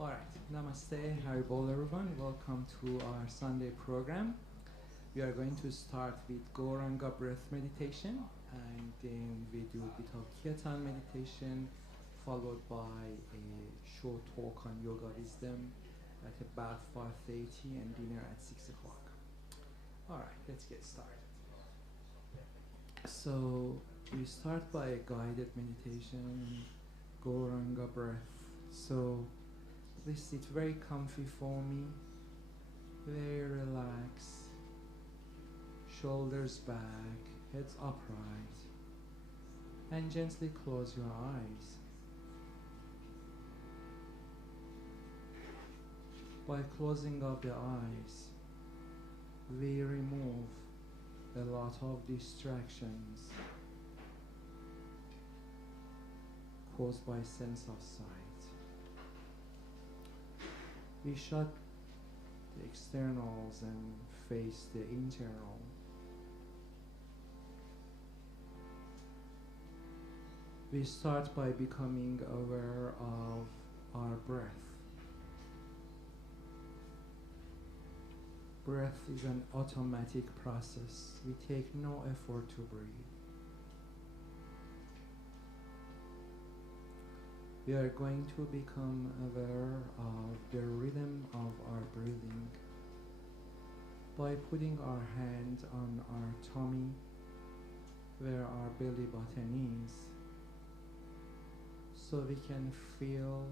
Alright, Namaste, Haribol everyone. Welcome to our Sunday program. We are going to start with Gauranga breath meditation, and then we do a bit of Kirtan meditation, followed by a short talk on yoga wisdom at about 5:30 and dinner at 6 o'clock. Alright, let's get started. So we start by a guided meditation, Gauranga breath. So please sit very comfy for me, very relaxed, shoulders back, heads upright, and gently close your eyes. By closing of the eyes, we remove a lot of distractions caused by sense of sight. We shut the externals and face the internal. We start by becoming aware of our breath. Breath is an automatic process. We take no effort to breathe. We are going to become aware of the rhythm of our breathing by putting our hand on our tummy where our belly button is, so we can feel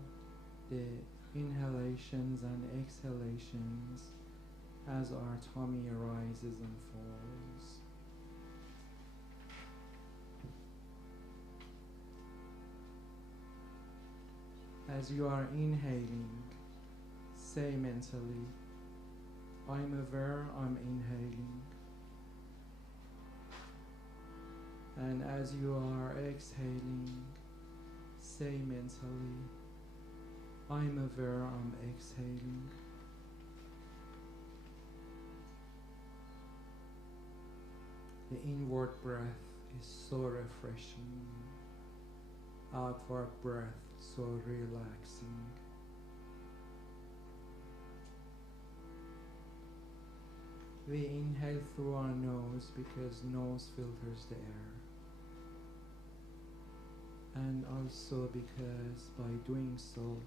the inhalations and exhalations as our tummy rises and falls. As you are inhaling, say mentally, I'm aware I'm inhaling. And as you are exhaling, say mentally, I'm aware I'm exhaling. The inward breath is so refreshing. Outward breath so relaxing. We inhale through our nose because nose filters the air, and also because by doing so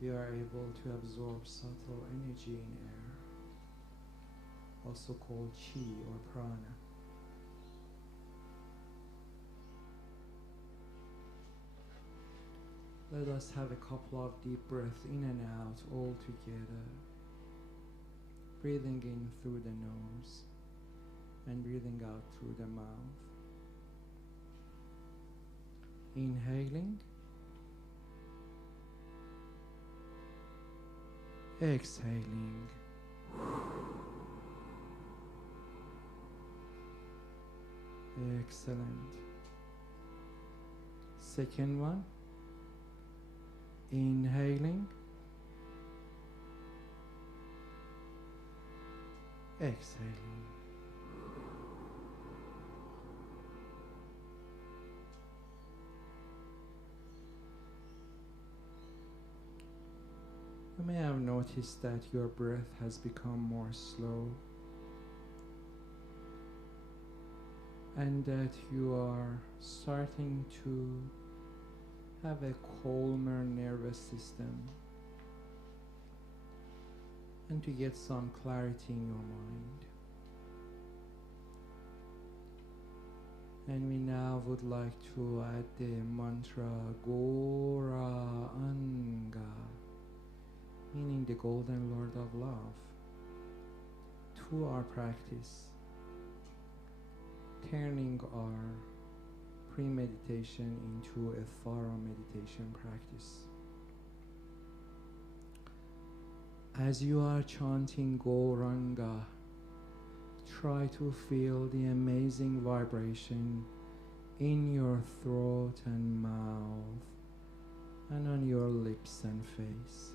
we are able to absorb subtle energy in air, also called chi or prana. Let us have a couple of deep breaths in and out all together. Breathing in through the nose and breathing out through the mouth. Inhaling. Exhaling. Excellent. Second one. Inhaling, exhaling. You may have noticed that your breath has become more slow, and that you are starting to have a calmer nervous system, and to get some clarity in your mind. And we now would like to add the mantra Gora Anga, meaning the Golden Lord of Love, to our practice, turning our pre-meditation into a thorough meditation practice. As you are chanting Gauranga, try to feel the amazing vibration in your throat and mouth and on your lips and face.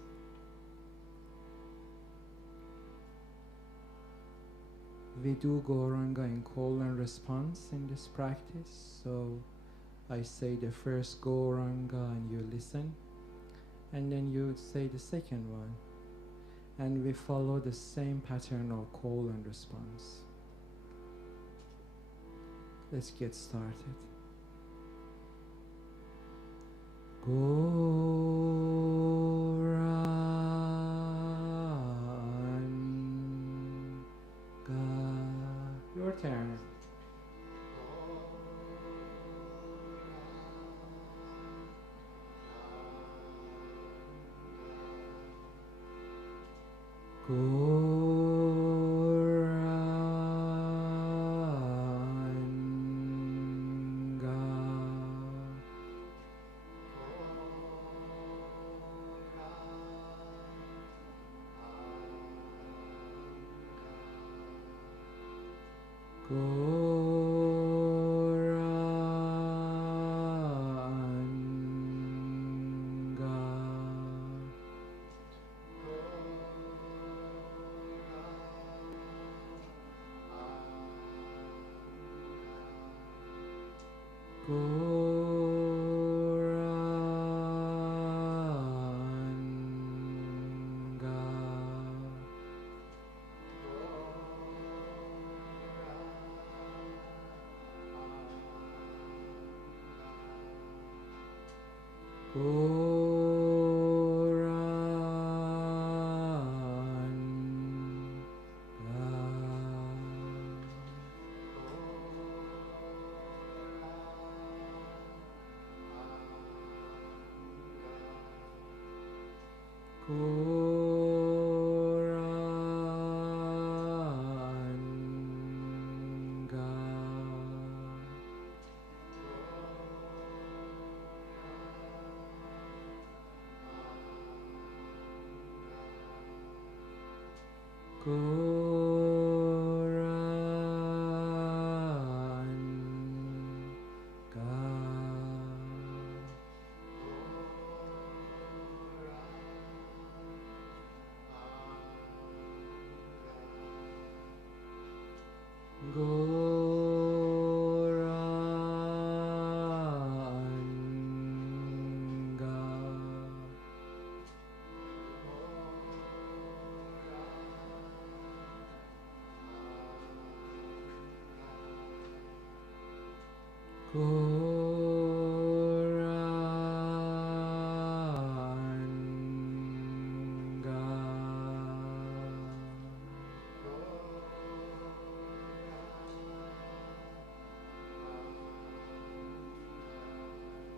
We do Gauranga in call and response in this practice, so I say the first Gauranga and you listen, and then you say the second one, and we follow the same pattern of call and response. Let's get started. Your turn.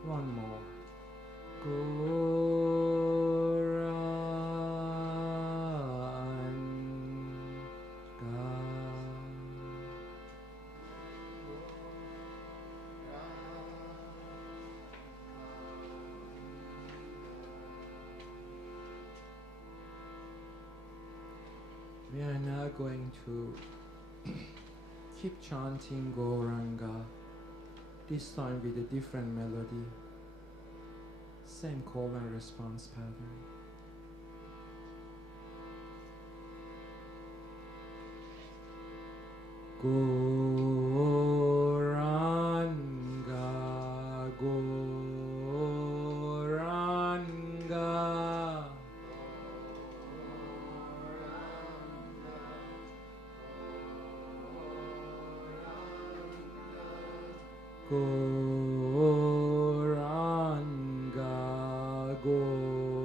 One more. We are now going to keep chanting Gauranga, this time with a different melody, same call and response pattern. Gauranga, Gauranga. Gauranga, Gauranga.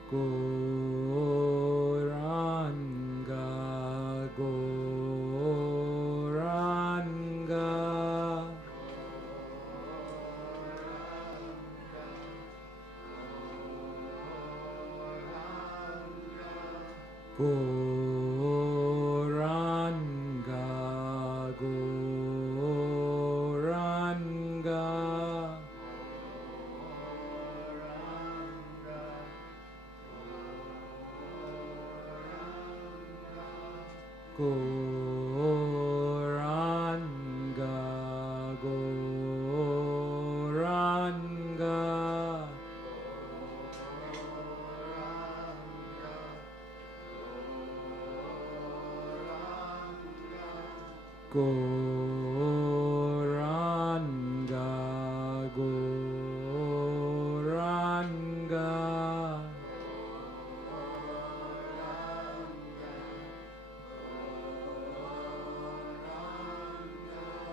Gauranga, Gauranga. Gauranga, Gauranga. Gauranga, Gauranga. Goranga, Goranga,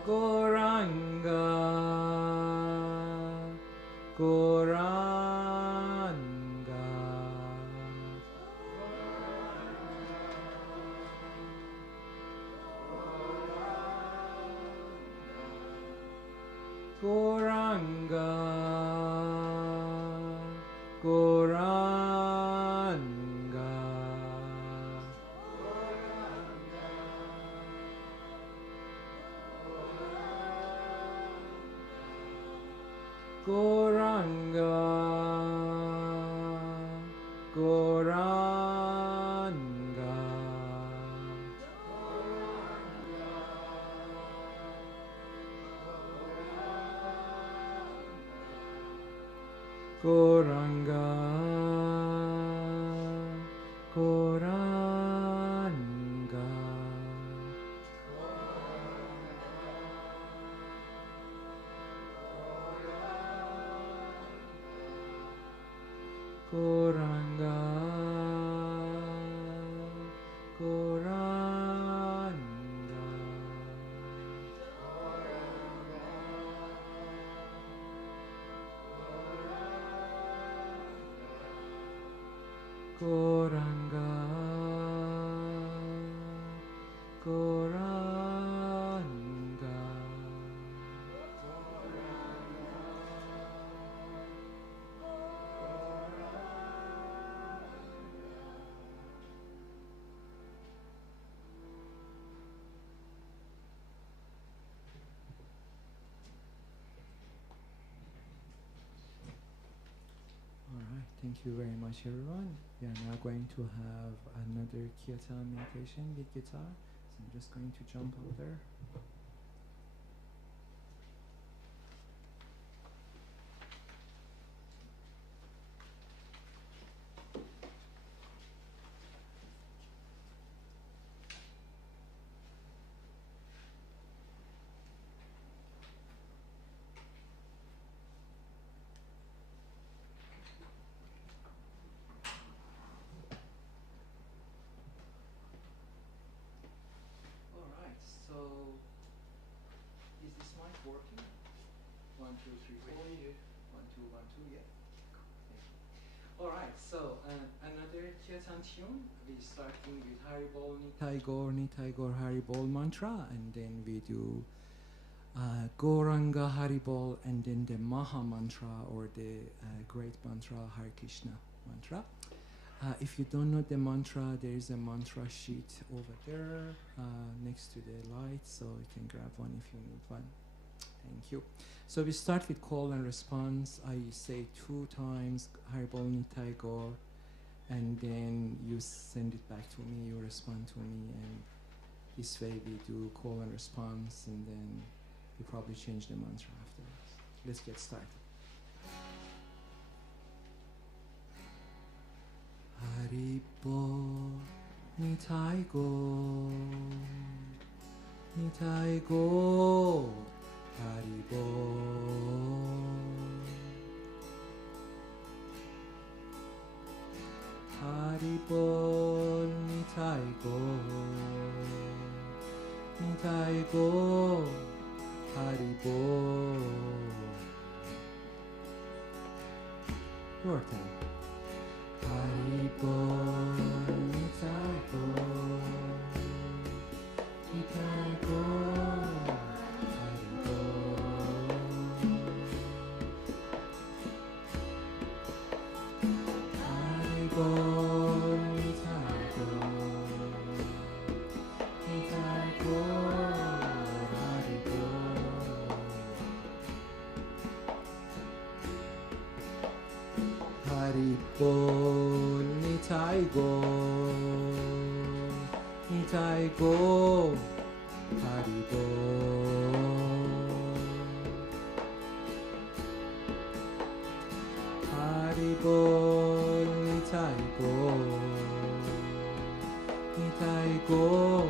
Goranga, Goranga, Goranga, Goranga, Goranga, Goranga, Goranga, Goranga, Goranga, Goranga, Goranga, Goranga. All right, thank you very much, everyone. We are now going to have another Kirtan meditation with guitar. So I'm just going to jump over there. All right, so is this mic working? 1, 2, 3, 4. 1, 2, 1, 2, yeah. All right, so another Kirtan tune. We're starting with Haribol Nitai Gaur Haribol mantra, and then we do Gauranga Haribol, and then the Maha mantra, or the great mantra, Hare Krishna mantra. If you don't know the mantra, there is a mantra sheet over there next to the light, so you can grab one if you need one. Thank you. So we start with call and response. I say 2 times Haribol Nitai Gaur, and then you send it back to me, you respond to me, and this way we do call and response, and then we probably change the mantra afterwards. Let's get started. Haribol Nitai Gaur, Nitai Gaur, Haribol, Haribol Nitai Gaur, Nitai Gaur, Haribol. Your turn. Haribol Nitai Gaur, Nitai Gaur, Haribol, Haribol Nitai Gaur, Nitai Gaur, Haribol, Haribol Nitai Gaur, Nitai Gaur, Haribol, Haribol Nitai Gaur, Nitai Gaur,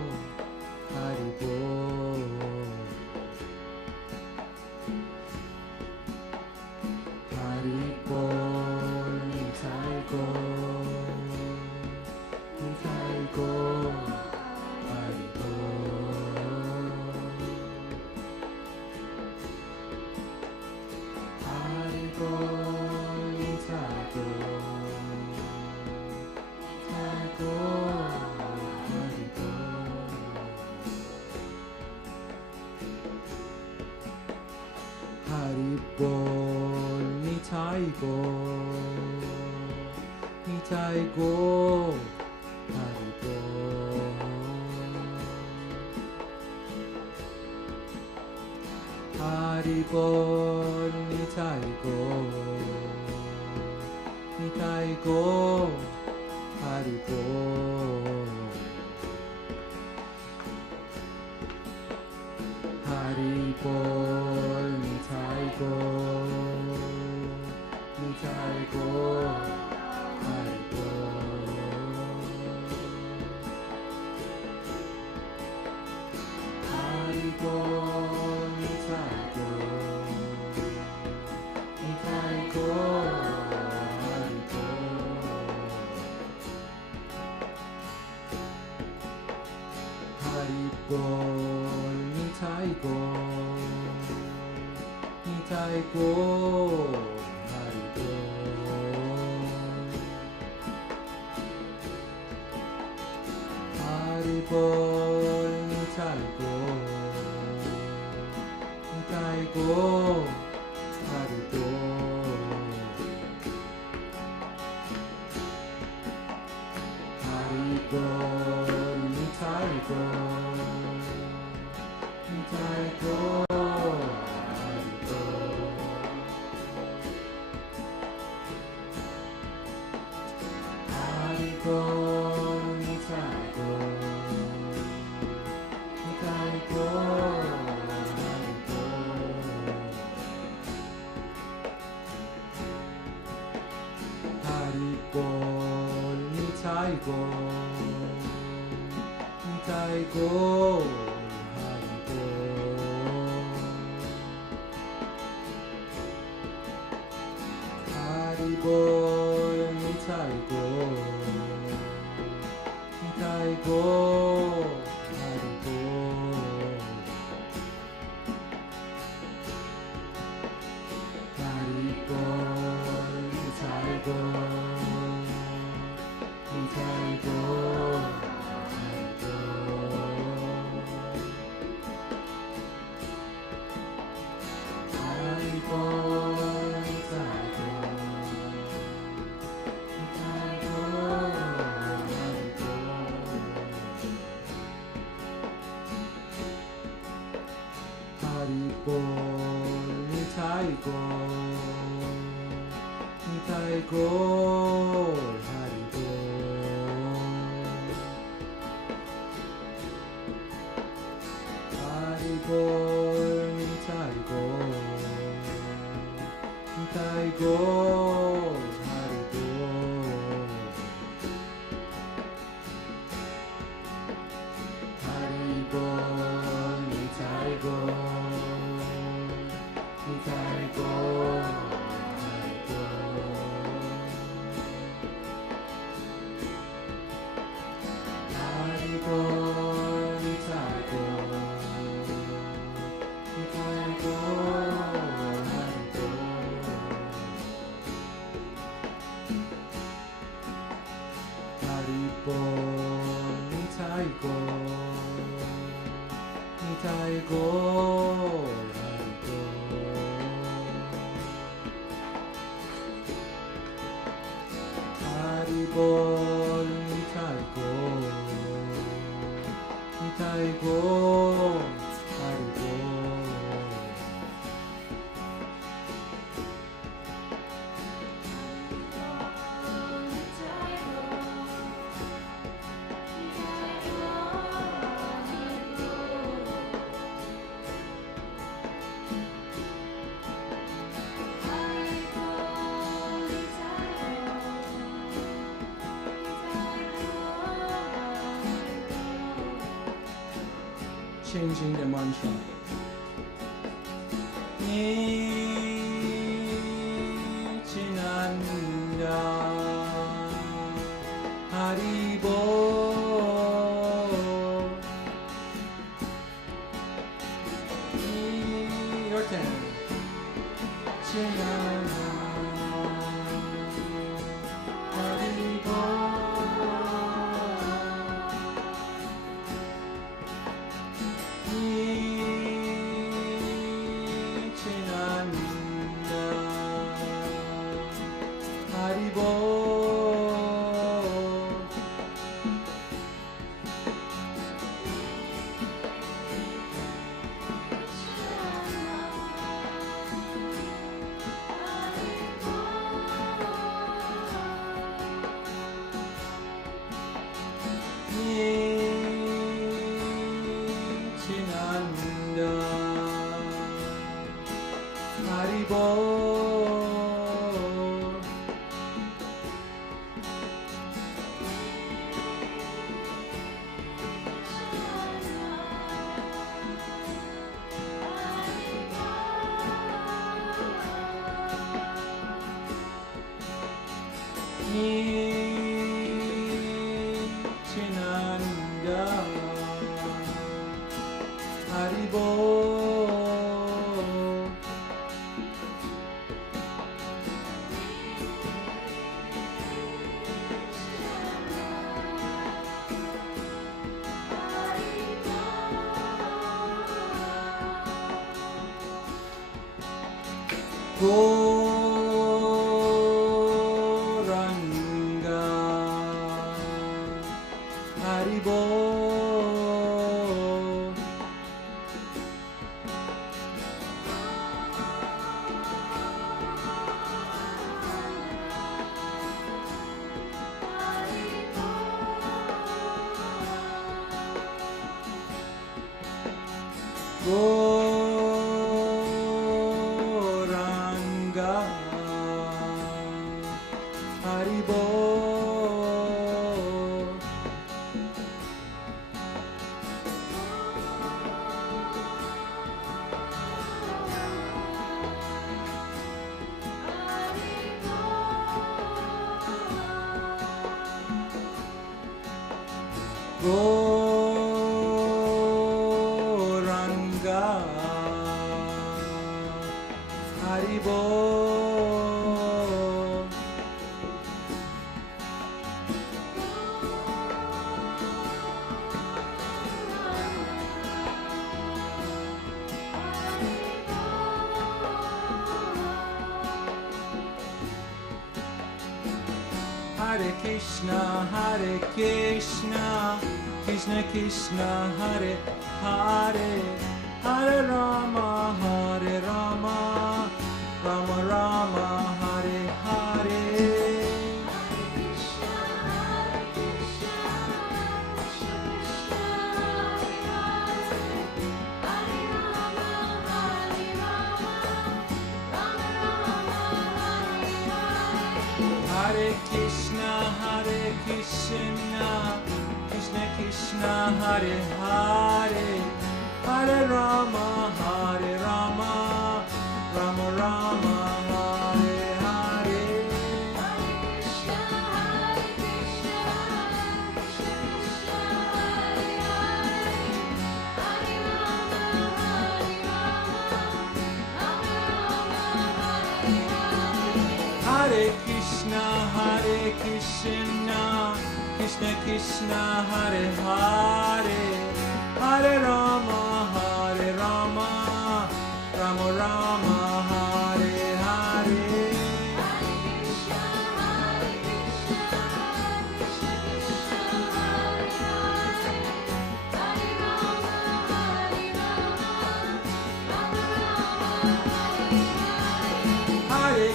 changing the mantra. Nityananda Haribo. Your turn. Nityananda Haribo. Nityananda Haribo. Nityananda Haribo. Nityananda Haribo. Gauranga Haribo. Gauranga Haribo. Gauranga Haribo. Hare Krishna, Krishna Krishna, Hare Hare, Hare Rama, Rama Rama, Hare Hare. Hare Krishna, Krishna Krishna, Hare Hare, Hare Rama, Rama Rama, Hare Hare. Hare Krishna, Krishna Krishna, Hare Hare, Hare Rama, Rama Rama, Hare Hare. Hare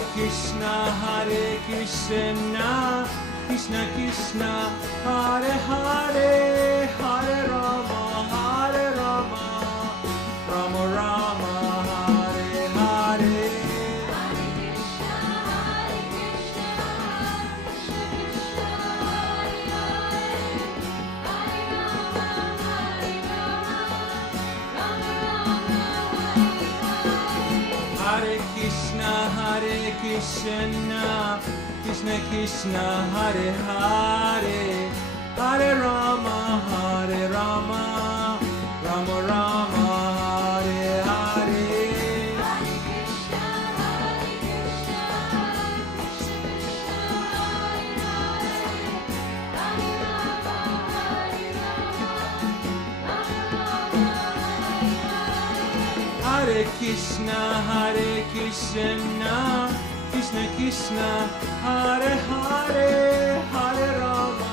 Krishna, Krishna Krishna, Hare Hare, Hare Rama, Rama Rama, Hare Hare. Hare Krishna, Krishna Krishna, Hare Hare, Hare Rama, Rama Rama, Hare Hare. Hare Krishna, Krishna Krishna, Hare Hare, Hare Rama,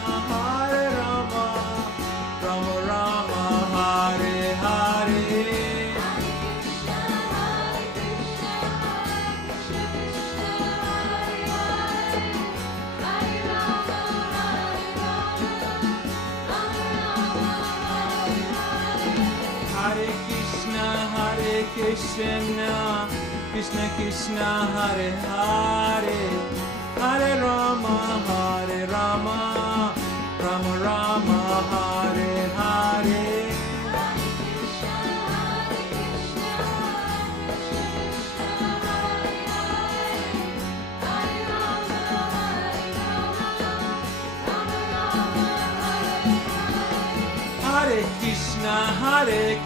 Rama Rama, Hare Hare. Hare Krishna, Krishna Krishna, Hare Hare, Hare Rama, Rama Rama, Hare Hare. Hare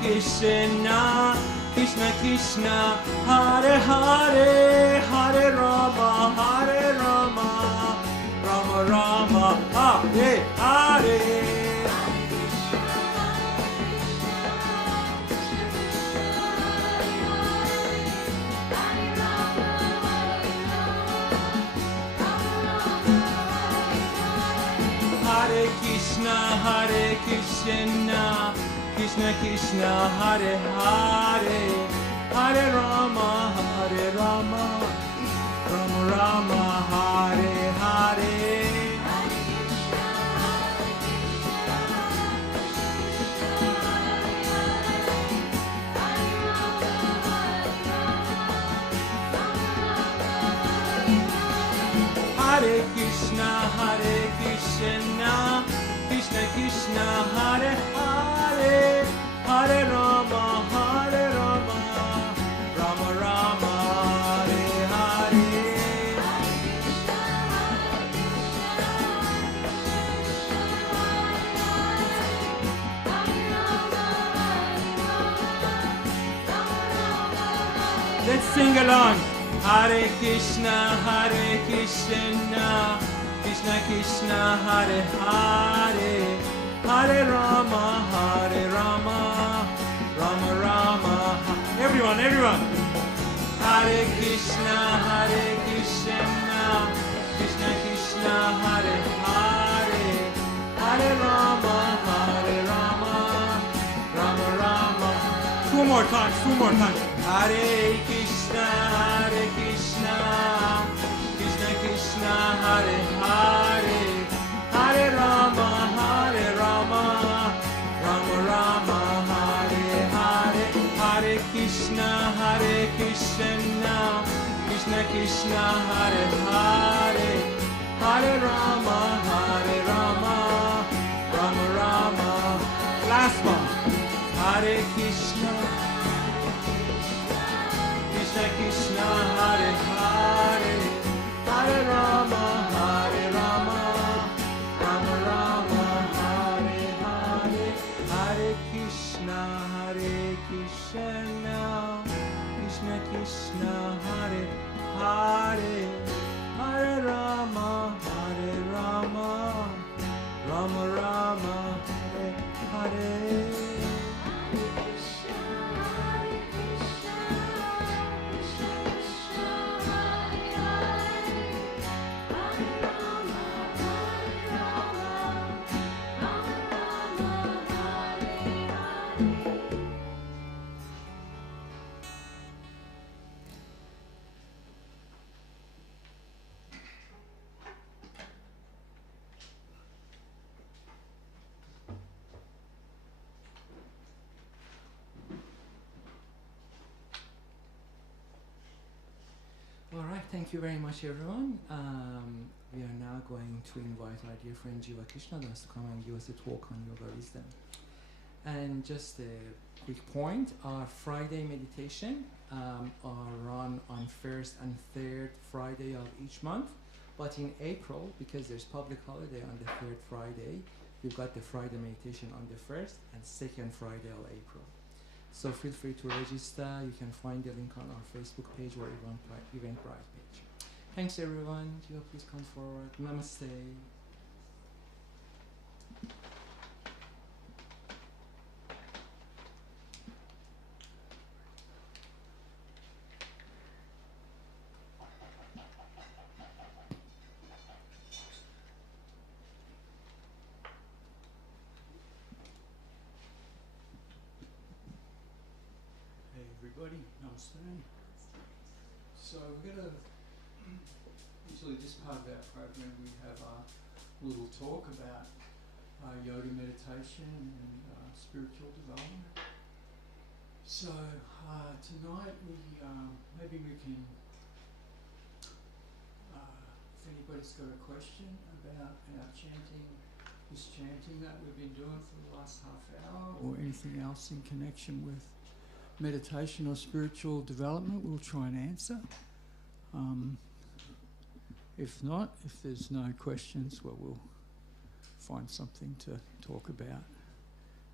Krishna, Krishna Krishna, Hare Hare, Hare Rama, Rama Rama, Hare Hare. Hare Krishna, Krishna Krishna, Hare Hare, Hare Rama, Rama Rama, Hare Hare. Hare Krishna, Krishna Krishna, Hare Hare, Hare Rama, Rama Rama, Hare Hare. Let's sing along. Hare Krishna, Krishna Krishna, Hare Hare, Hare Rama, Rama Rama. Everyone. Hare Krishna, Krishna Krishna, Hare Hare, Hare Rama, Rama Rama. Two more times. Hare Krishna, Krishna Krishna, Hare Hare, Hare Rama, Rama Rama, Hare Hare. Hare Krishna, Krishna Krishna, Hare Hare, Hare Rama, Rama Rama. Last one. Hare Krishna, Krishna, Hare Hare, Hare Rama, Rama Rama, Hare Hare. Hare Krishna, Krishna Krishna, Hare Hare, Hare Rama, Rama Rama, Hare Hare. All right, thank you very much, everyone. We are now going to invite our dear friend Jiva Krishnadas to come and give us a talk on yoga wisdom. And just quick point. Our Friday meditation are run on first and third Friday of each month. But in April, because there's public holiday on the third Friday, we've got the Friday meditation on the first and second Friday of April. So feel free to register. You can find the link on our Facebook page or Eventbrite page. Thanks everyone. Gio, please come forward. Namaste. Everybody, namaste. So we're going to, usually this part of our program we have a little talk about yoga meditation and spiritual development. So tonight maybe we can, if anybody's got a question about our chanting, this chanting that we've been doing for the last half hour, or anything else in connection with meditation or spiritual development, we'll try and answer. If not, if there's no questions, well, we'll find something to talk about,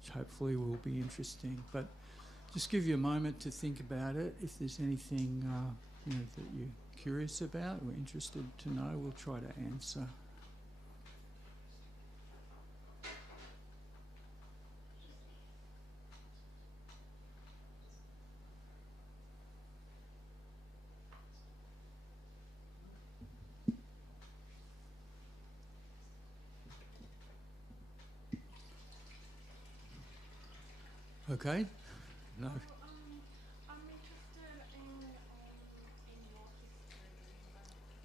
which hopefully will be interesting. But just give you a moment to think about it. If there's anything that you're curious about or interested to know, we'll try to answer. Okay. No. I'm interested in your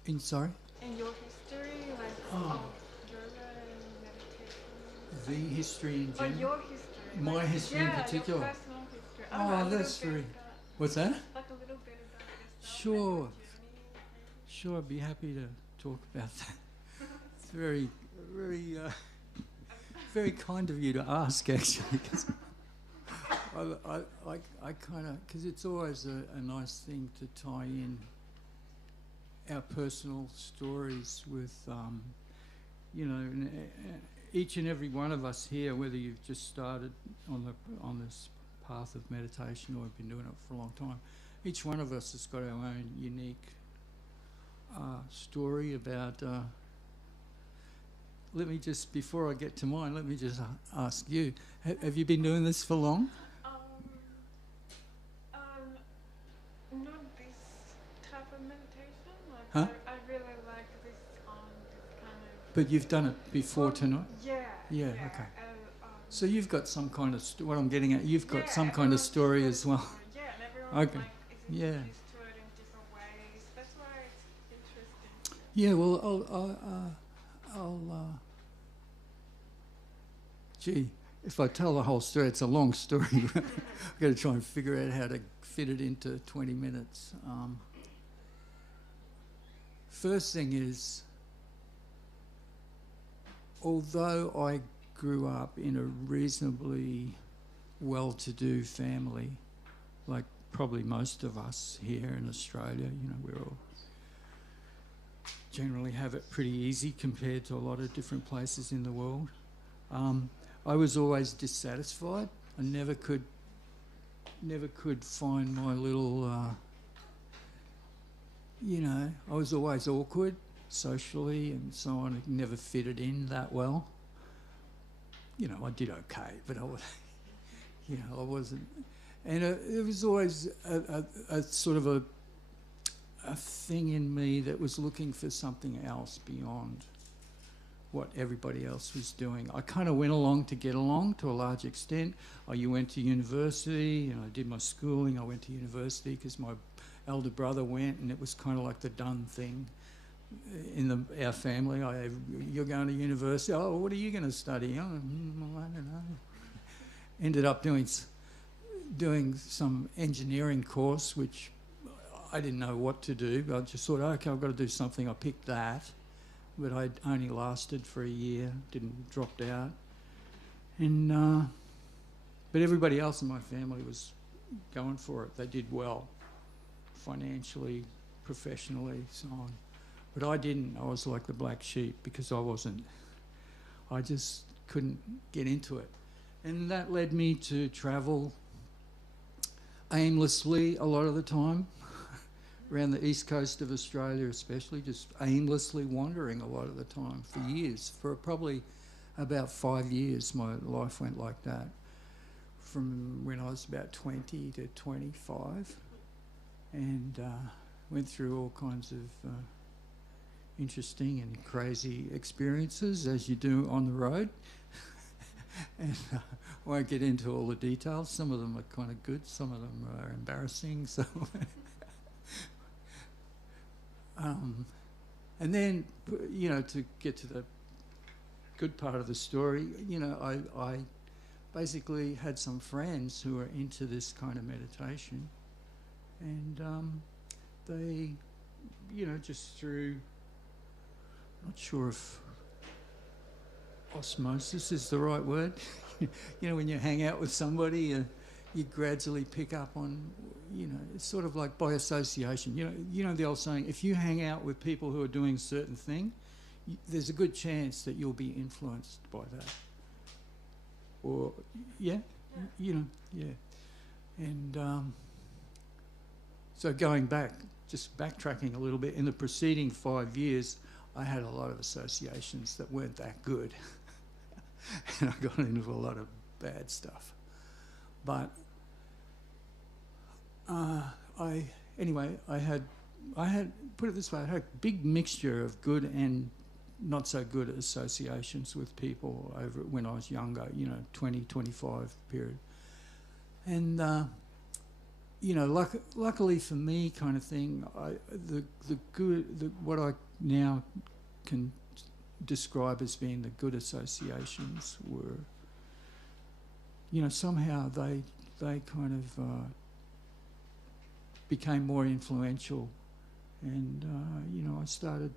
history. Sorry? In your history, like yoga and meditation. The history in Oh, general? your history. My like, history in particular? Your personal history. Oh, that's very... What's that? Like a little bit about yourself. Sure. And your journey. Sure, I'd be happy to talk about that. It's very, very, very kind of you to ask, actually. Cause I kind of, because it's always a nice thing to tie in our personal stories with, each and every one of us here, whether you've just started on this path of meditation or have been doing it for a long time, each one of us has got our own unique story about. Let me just, before I get to mine, let me just ask you: have you been doing this for long? Not this type of meditation. Like Huh? I really like this kind of. But you've done it before tonight? Yeah. Yeah, okay. So you've got some kind of, what I'm getting at, you've got some kind of everyone's story as well. Yeah, and everyone Okay. is Yeah. introduced to it in different ways. That's why it's interesting. Yeah, well, I'll gee, if I tell the whole story, it's a long story. I've got to try and figure out how to fit it into 20 minutes. First thing is, although I grew up in a reasonably well-to-do family, like probably most of us here in Australia, we all generally have it pretty easy compared to a lot of different places in the world. I was always dissatisfied. I never could find my little, I was always awkward socially and so on. I never fitted in that well. I did okay, but I wasn't. And it was always a sort of a thing in me that was looking for something else beyond what everybody else was doing. I kind of went along to get along to a large extent. You went to university, and I did my schooling. I went to university because my elder brother went, and it was kind of like the done thing in our family. You're going to university. Oh, what are you going to study? Oh, I don't know. Ended up doing some engineering course, which I didn't know what to do. I just thought, okay, I've got to do something. I picked that. But I only lasted for a year, dropped out. And But everybody else in my family was going for it. They did well, financially, professionally, so on. But I didn't. I was like the black sheep because I just couldn't get into it. And that led me to travel aimlessly a lot of the time, around the east coast of Australia especially, just aimlessly wandering a lot of the time for years. For probably about 5 years my life went like that, from when I was about 20 to 25, and went through all kinds of interesting and crazy experiences, as you do on the road. And I won't get into all the details. Some of them are kind of good, some of them are embarrassing. So, and then, you know, to get to the good part of the story, you know, I basically had some friends who were into this kind of meditation, and they, you know, just through, not sure if osmosis is the right word. You know, when you hang out with somebody, you gradually pick up on, you know, it's sort of like by association. You know the old saying, if you hang out with people who are doing a certain thing, there's a good chance that you'll be influenced by that. Or, yeah. You know, yeah. And so going back, just backtracking a little bit, in the preceding 5 years, I had a lot of associations that weren't that good. And I got into a lot of bad stuff. But I had, put it this way, I had a big mixture of good and not so good associations with people over when I was younger, you know, 20, 25 period. And, you know, luckily for me kind of thing, what I now can describe as being the good associations were, you know, somehow they kind of became more influential. And, you know, I started,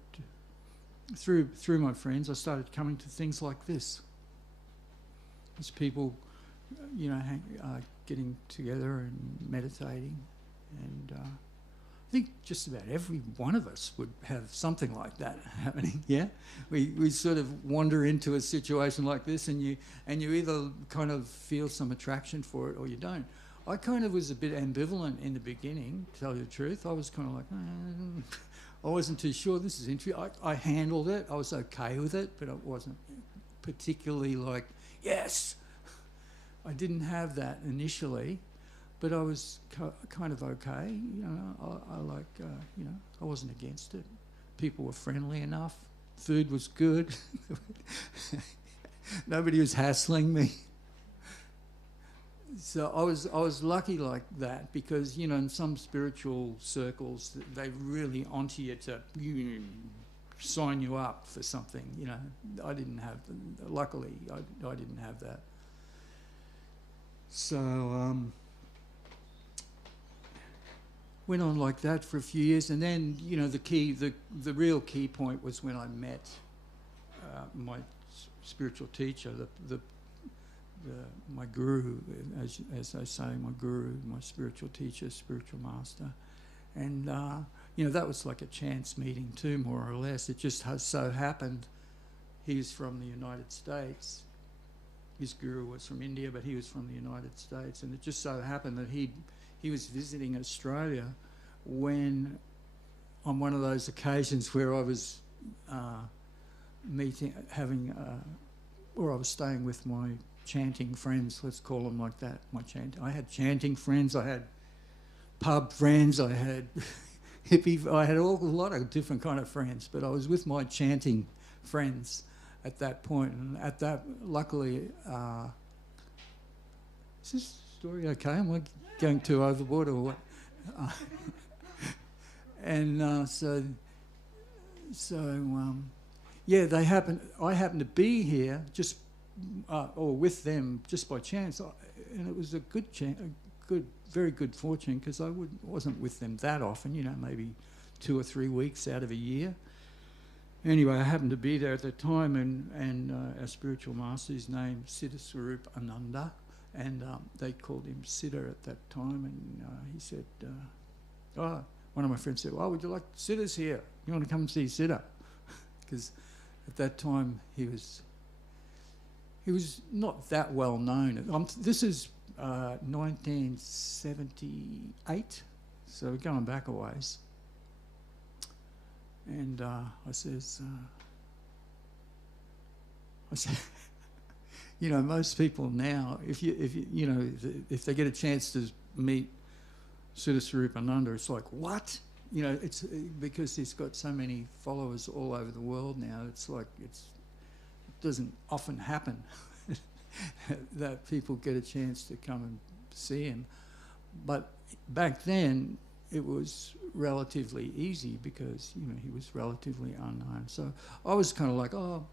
through my friends, I started coming to things like this. As people, you know, getting together and meditating. And I think just about every one of us would have something like that happening, yeah? We sort of wander into a situation like this, and you either kind of feel some attraction for it or you don't. I kind of was a bit ambivalent in the beginning, to tell you the truth. I was kind of like, I wasn't too sure. This is interesting. I handled it. I was okay with it, but I wasn't particularly like, yes. I didn't have that initially, but I was kind of okay. You know, I like, you know, I wasn't against it. People were friendly enough. Food was good. Nobody was hassling me. So I was lucky like that, because, you know, in some spiritual circles, they really onto you to sign you up for something. You know, I didn't have. Luckily, I didn't have that. So went on like that for a few years, and then, you know, the real key point was when I met my spiritual teacher, my guru, as I say, my guru, my spiritual teacher, spiritual master. And, you know, that was like a chance meeting too, more or less. It just so happened he's from the United States. His guru was from India, but he was from the United States. And it just so happened that he was visiting Australia when, on one of those occasions where I was or I was staying with my chanting friends, let's call them like that. I had chanting friends, I had pub friends, I had hippie, I had a lot of different kind of friends, but I was with my chanting friends at that point. And at that, luckily, is this story okay? Am I going too overboard or what? Yeah, I happened to be here just or with them just by chance, and it was a very good fortune, because I wasn't with them that often, you know, maybe 2 or 3 weeks out of a year. Anyway, I happened to be there at the time, and our spiritual master, his name Siddha Swarup Ananda, And they called him Siddha at that time, and he said, one of my friends said, "Well, would you like Siddha's here? You want to come and see Siddha?" Because at that time he was not that well known. This is 1978, so we're going back a ways. And I said, you know, most people now, if they get a chance to meet Siddha Swarupananda, it's like, what? You know, it's because he's got so many followers all over the world now. It's like it doesn't often happen that people get a chance to come and see him. But back then, it was relatively easy because, you know, he was relatively unknown. So I was kind of like, oh,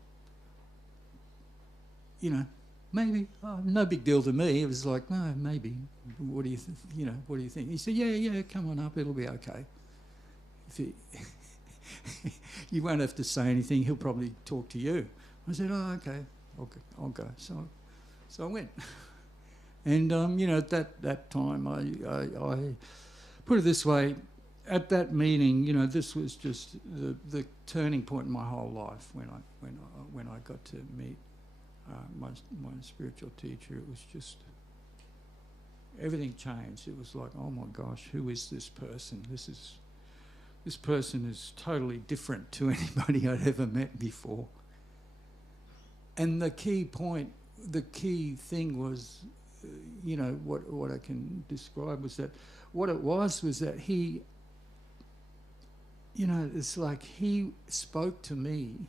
you know, maybe, no big deal to me. It was like, no, maybe. What do you think? He said, yeah, come on up. It'll be okay. You won't have to say anything. He'll probably talk to you. I said, oh, okay, I'll go. So I went. And, you know, at that time, I put it this way, at that meeting, you know, this was just the turning point in my whole life when I got to meet my spiritual teacher. It was just, everything changed. It was like, oh my gosh, who is this person? This person is totally different to anybody I'd ever met before. And the key thing was, you know, what I can describe was that what it was that he, you know, it's like he spoke to me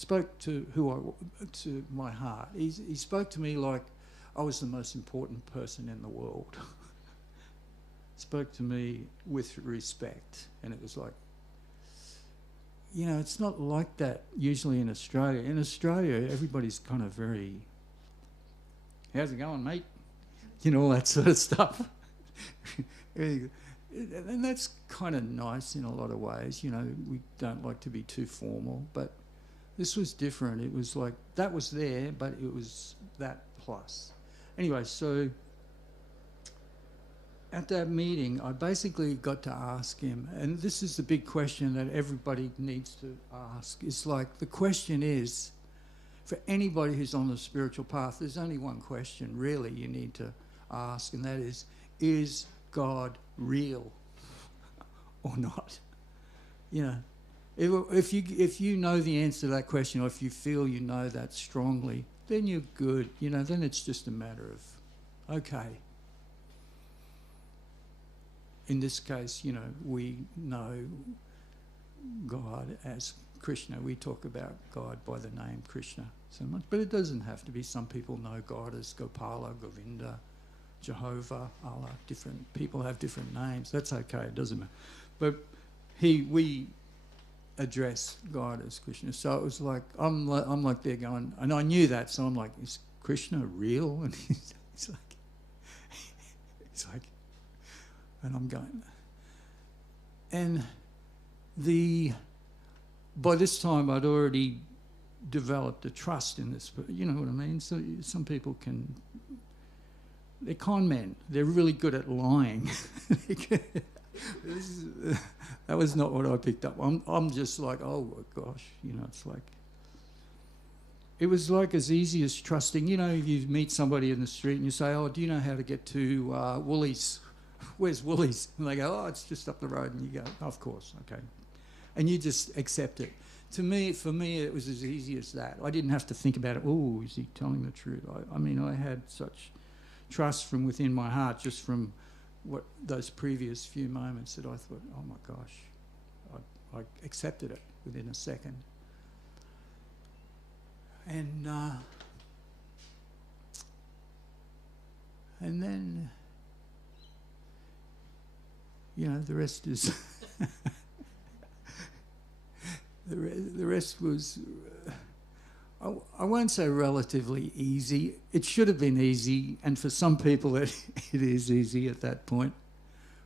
to my heart. He spoke to me like I was the most important person in the world. Spoke to me with respect, and it was like, you know, it's not like that usually in Australia. In Australia, everybody's kind of very, how's it going, mate? You know, all that sort of stuff. And that's kind of nice in a lot of ways. You know, we don't like to be too formal, but this was different. It was like, that was there, but it was that plus. Anyway, so at that meeting, I basically got to ask him, and this is the big question that everybody needs to ask. It's like, the question is, for anybody who's on the spiritual path, there's only one question really you need to ask, and that is God real or not? You know, if you know the answer to that question, or if you feel you know that strongly, then you're good. You know, then it's just a matter of, okay. In this case, you know, we know God as Krishna. We talk about God by the name Krishna so much, but it doesn't have to be. Some people know God as Gopala, Govinda, Jehovah, Allah. Different people have different names. That's okay. It doesn't matter. But we address God as Krishna. So it was like, I'm like there going, and I knew that, so I'm like, is Krishna real? And he's like, and I'm going. And by this time I'd already developed a trust in this, you know what I mean? So some people they're con men. They're really good at lying. That was not what I picked up. I'm just like, oh my gosh, you know, it's like, it was like as easy as trusting, you know, you meet somebody in the street and you say, oh, do you know how to get to Woolies? Where's Woolies? And they go, oh, it's just up the road. And you go, of course, okay. And you just accept it. For me, it was as easy as that. I didn't have to think about it. Oh, is he telling the truth? I mean, I had such trust from within my heart, just from those previous few moments, that I thought, oh my gosh, I accepted it within a second. And then, you know, the rest is the rest was, I won't say relatively easy. It should have been easy, and for some people it is easy at that point.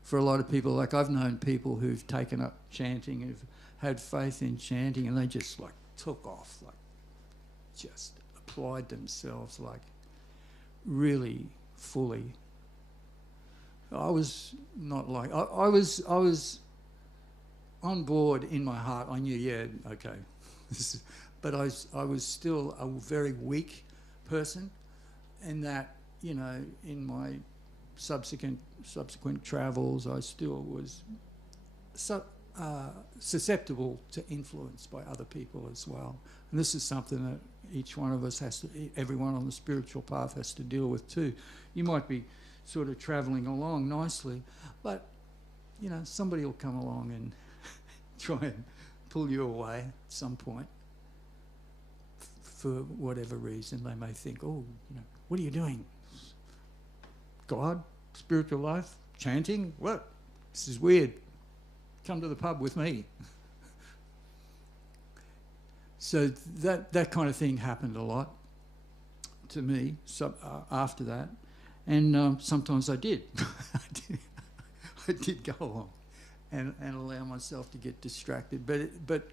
For a lot of people, like I've known people who've taken up chanting, who've had faith in chanting, and they just like took off, like just applied themselves like really fully. I was not like I was on board in my heart. I knew, yeah, okay, but I was still a very weak person, and that, you know, in my subsequent travels, I still was susceptible to influence by other people as well. And this is something that each one of us has to, everyone on the spiritual path has to deal with too. You might be sort of travelling along nicely, but, you know, somebody will come along and try and pull you away at some point for whatever reason. They may think, oh, you know, what are you doing? God, spiritual life, chanting? What? This is weird. Come to the pub with me. So that kind of thing happened a lot to me after that. And sometimes I did. I did go along and allow myself to get distracted. But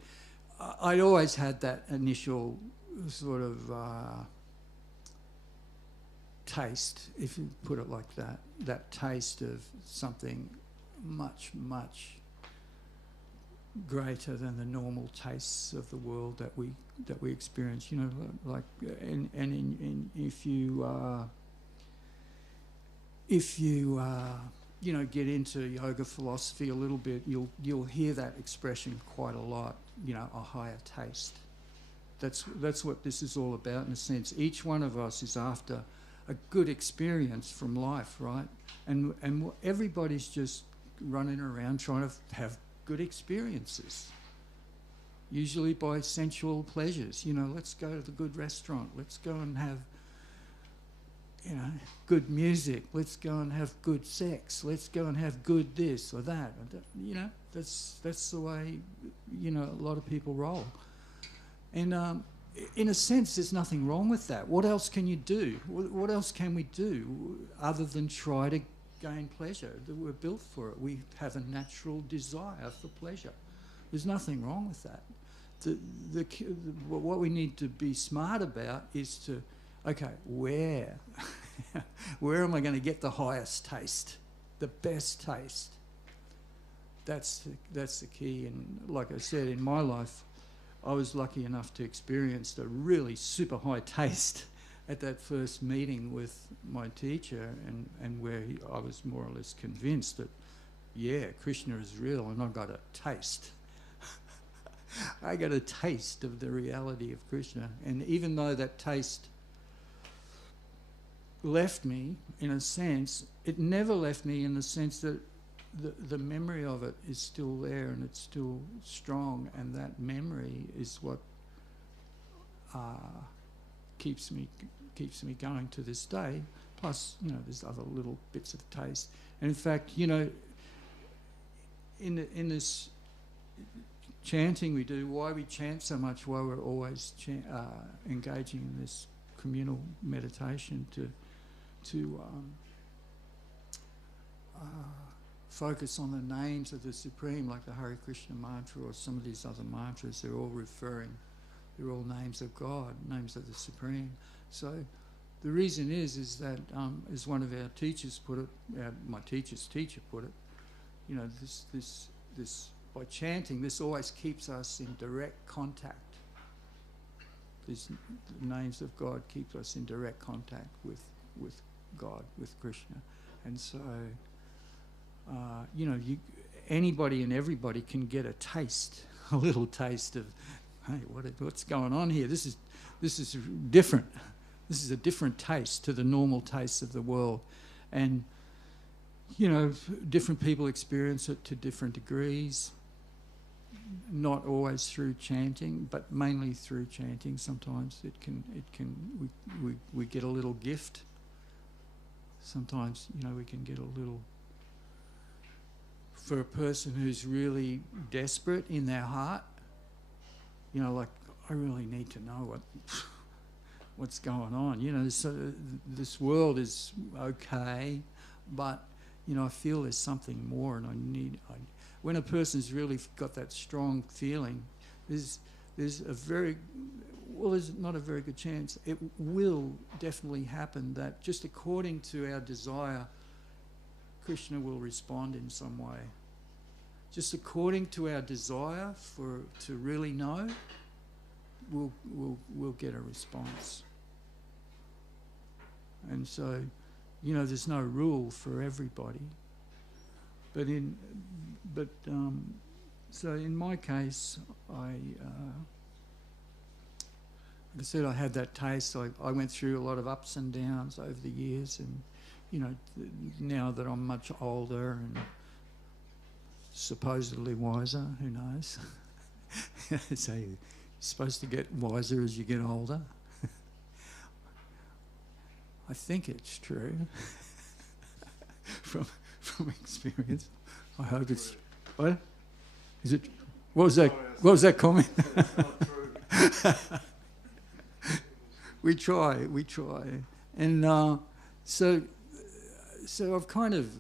I'd always had that initial sort of taste, if you put it like that, that taste of something much, much greater than the normal tastes of the world that we experience. You know, like, and if you you know, get into yoga philosophy a little bit, you'll hear that expression quite a lot. You know, a higher taste. That's what this is all about, in a sense. Each one of us is after a good experience from life, right? And everybody's just running around trying to have good experiences, usually by sensual pleasures. You know, let's go to the good restaurant, let's go and have, you know, good music, let's go and have good sex, let's go and have good this or that. You know, that's the way, you know, a lot of people roll. And in a sense, there's nothing wrong with that. What else can you do? What else can we do other than try to gain pleasure? That we're built for it. We have a natural desire for pleasure. There's nothing wrong with that. What we need to be smart about is to, okay, where am I going to get the highest taste, the best taste? That's the key. And like I said, in my life, I was lucky enough to experience a really super high taste at that first meeting with my teacher, and where I was more or less convinced that, yeah, Krishna is real, and I got a taste. I got a taste of the reality of Krishna. And even though that taste left me, in a sense, it never left me in the sense that the memory of it is still there, and it's still strong, and that memory is what keeps me going to this day. Plus, you know, there's other little bits of taste. And in fact, you know, in this chanting we do, why we chant so much, why we're always engaging in this communal meditation to focus on the names of the Supreme, like the Hare Krishna mantra or some of these other mantras. They're all names of God, names of the Supreme. So the reason is that, as one of our teachers put it, my teacher's teacher put it, you know, this by chanting, this always keeps us in direct contact. These names of God keep us in direct contact with God, with Krishna. And so, you know, anybody and everybody can get a taste, a little taste of, hey, what's going on here? This is different. This is a different taste to the normal tastes of the world. And, you know, different people experience it to different degrees, not always through chanting, but mainly through chanting. Sometimes we get a little gift. Sometimes, you know, we can get a little. For a person who's really desperate in their heart, you know, like, I really need to know what's going on. You know, so this world is okay, but, you know, I feel there's something more, and when a person's really got that strong feeling, there's a very, well, there's not a very good chance. It will definitely happen that just according to our desire, Krishna will respond in some way. Just according to our desire to really know, we'll get a response. And so, there's no rule for everybody. So in my case, like I said, I had that taste. I went through a lot of ups and downs over the years, and now that I'm much older and supposedly wiser, who knows? So you're supposed to get wiser as you get older. I think it's true from experience. I hope it's what? Is it? What was that? What was that comment? It's not true. We try, and so I've kind of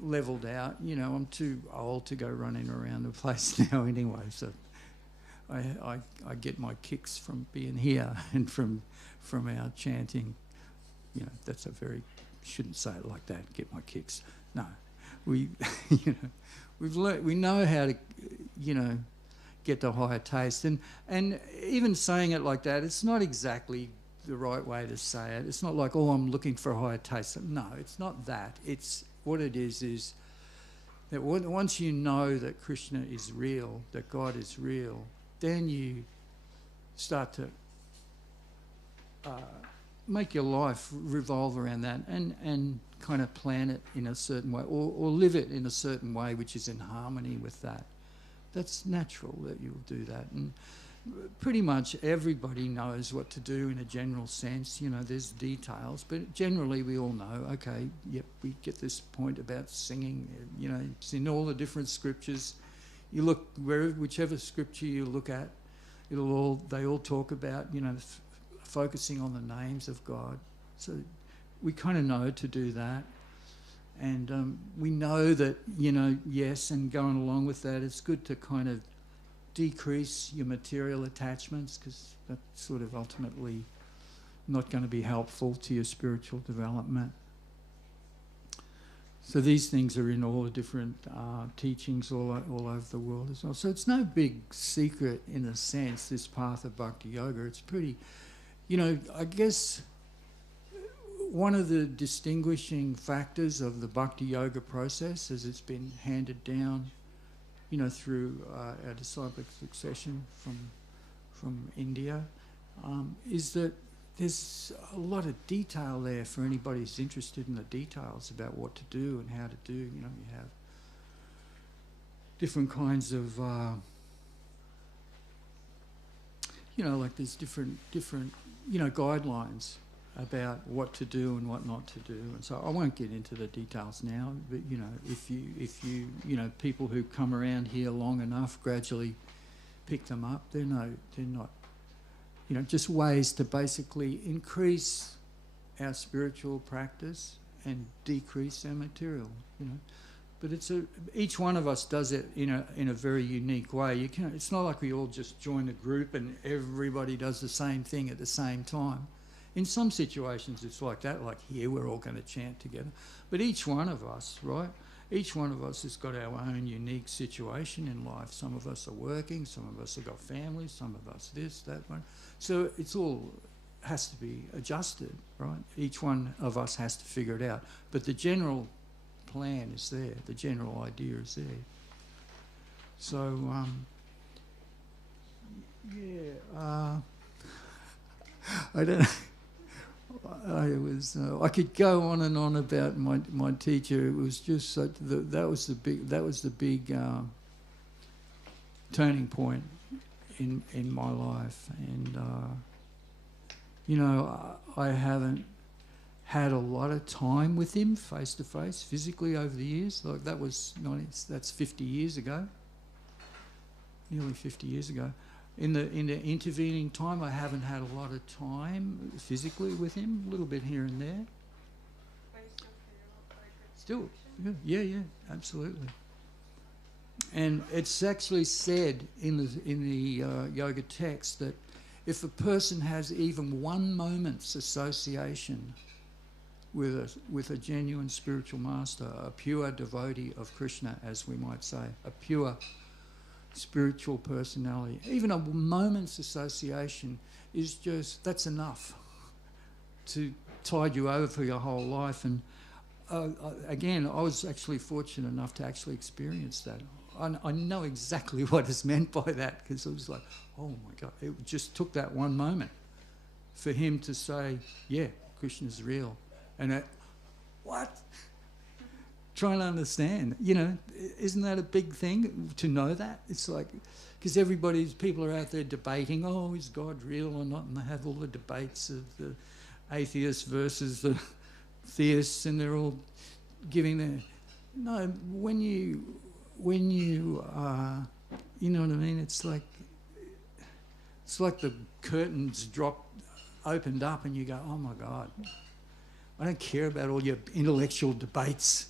levelled out. I'm too old to go running around the place now anyway. So I get my kicks from being here and from our chanting. That's a very, shouldn't say it like that. Get my kicks. No, we we've learnt, we know how to get the higher taste, and even saying it like that, it's not exactly the right way to say it. It's not like, oh, I'm looking for a higher taste. No, it's not that. It's what it is that once you know that Krishna is real, that God is real, then you start to make your life revolve around that and kind of plan it in a certain way, or live it in a certain way which is in harmony with that. That's natural that you'll do that. And pretty much everybody knows what to do in a general sense. There's details, but generally we all know, okay, yep, we get this point about singing. It's in all the different scriptures. You look, whichever scripture you look at, they all talk about, focusing on the names of God. So we kind of know to do that. And we know that, yes, and going along with that, it's good to kind of decrease your material attachments, because that's sort of ultimately not going to be helpful to your spiritual development. So these things are in all the different teachings all over the world as well. So it's no big secret in a sense, this path of Bhakti Yoga. It's pretty, I guess one of the distinguishing factors of the Bhakti Yoga process, as it's been handed down, through our disciplic succession from India, is that there's a lot of detail there for anybody who's interested in the details about what to do and how to do. You have different kinds of, like there's different guidelines about what to do and what not to do. And so I won't get into the details now, but if you people who come around here long enough gradually pick them up, they're not just ways to basically increase our spiritual practice and decrease our material, But each one of us does it in a very unique way. It's not like we all just join a group and everybody does the same thing at the same time. In some situations it's like that, like here we're all going to chant together. But each one of us, right? Each one of us has got our own unique situation in life. Some of us are working, some of us have got families, some of us this, that one. So it's all has to be adjusted, right? Each one of us has to figure it out. But the general plan is there, the general idea is there. So, I don't know. I could go on and on about my teacher. It was just such that was the big turning point in my life, and I haven't had a lot of time with him face to face, physically over the years. Like that's 50 years ago, nearly 50 years ago. In the intervening time, I haven't had a lot of time physically with him. A little bit here and there. But you still feel like it's Still, yeah, absolutely. And it's actually said in the yoga text that if a person has even one moment's association with a genuine spiritual master, a pure devotee of Krishna, as we might say, a pure spiritual personality, even a moment's association is just, that's enough to tide you over for your whole life. And again, I was actually fortunate enough to actually experience that. I know exactly what is meant by that, because it was like, oh my God, it just took that one moment for him to say, yeah, Krishna's real. And what? Trying to understand, you know, isn't that a big thing to know that? It's like, because people are out there debating, oh, is God real or not? And they have all the debates of the atheists versus the theists, and they're all giving their... No, when you you know what I mean? It's like the curtains opened up and you go, oh my God, I don't care about all your intellectual debates.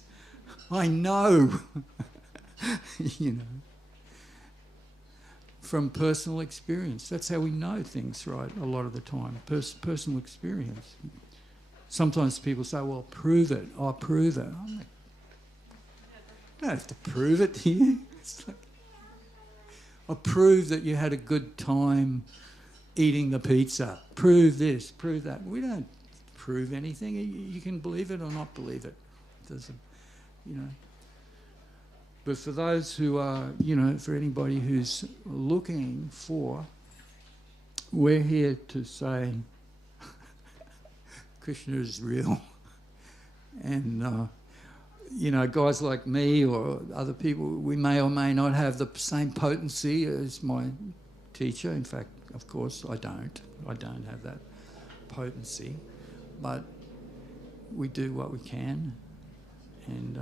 I know, you know, from personal experience. That's how we know things, right, a lot of the time, personal experience. Sometimes people say, well, prove it. I'll prove it. I'm like, I don't have to prove it to you. It's like, I prove that you had a good time eating the pizza. Prove this, prove that. We don't prove anything. You can believe it or not believe it. It doesn't, you know. But for those who are, you know, for anybody who's looking for, we're here to say Krishna is real. And, you know, guys like me or other people, we may or may not have the same potency as my teacher. In fact, of course, I don't. I don't have that potency. But we do what we can. And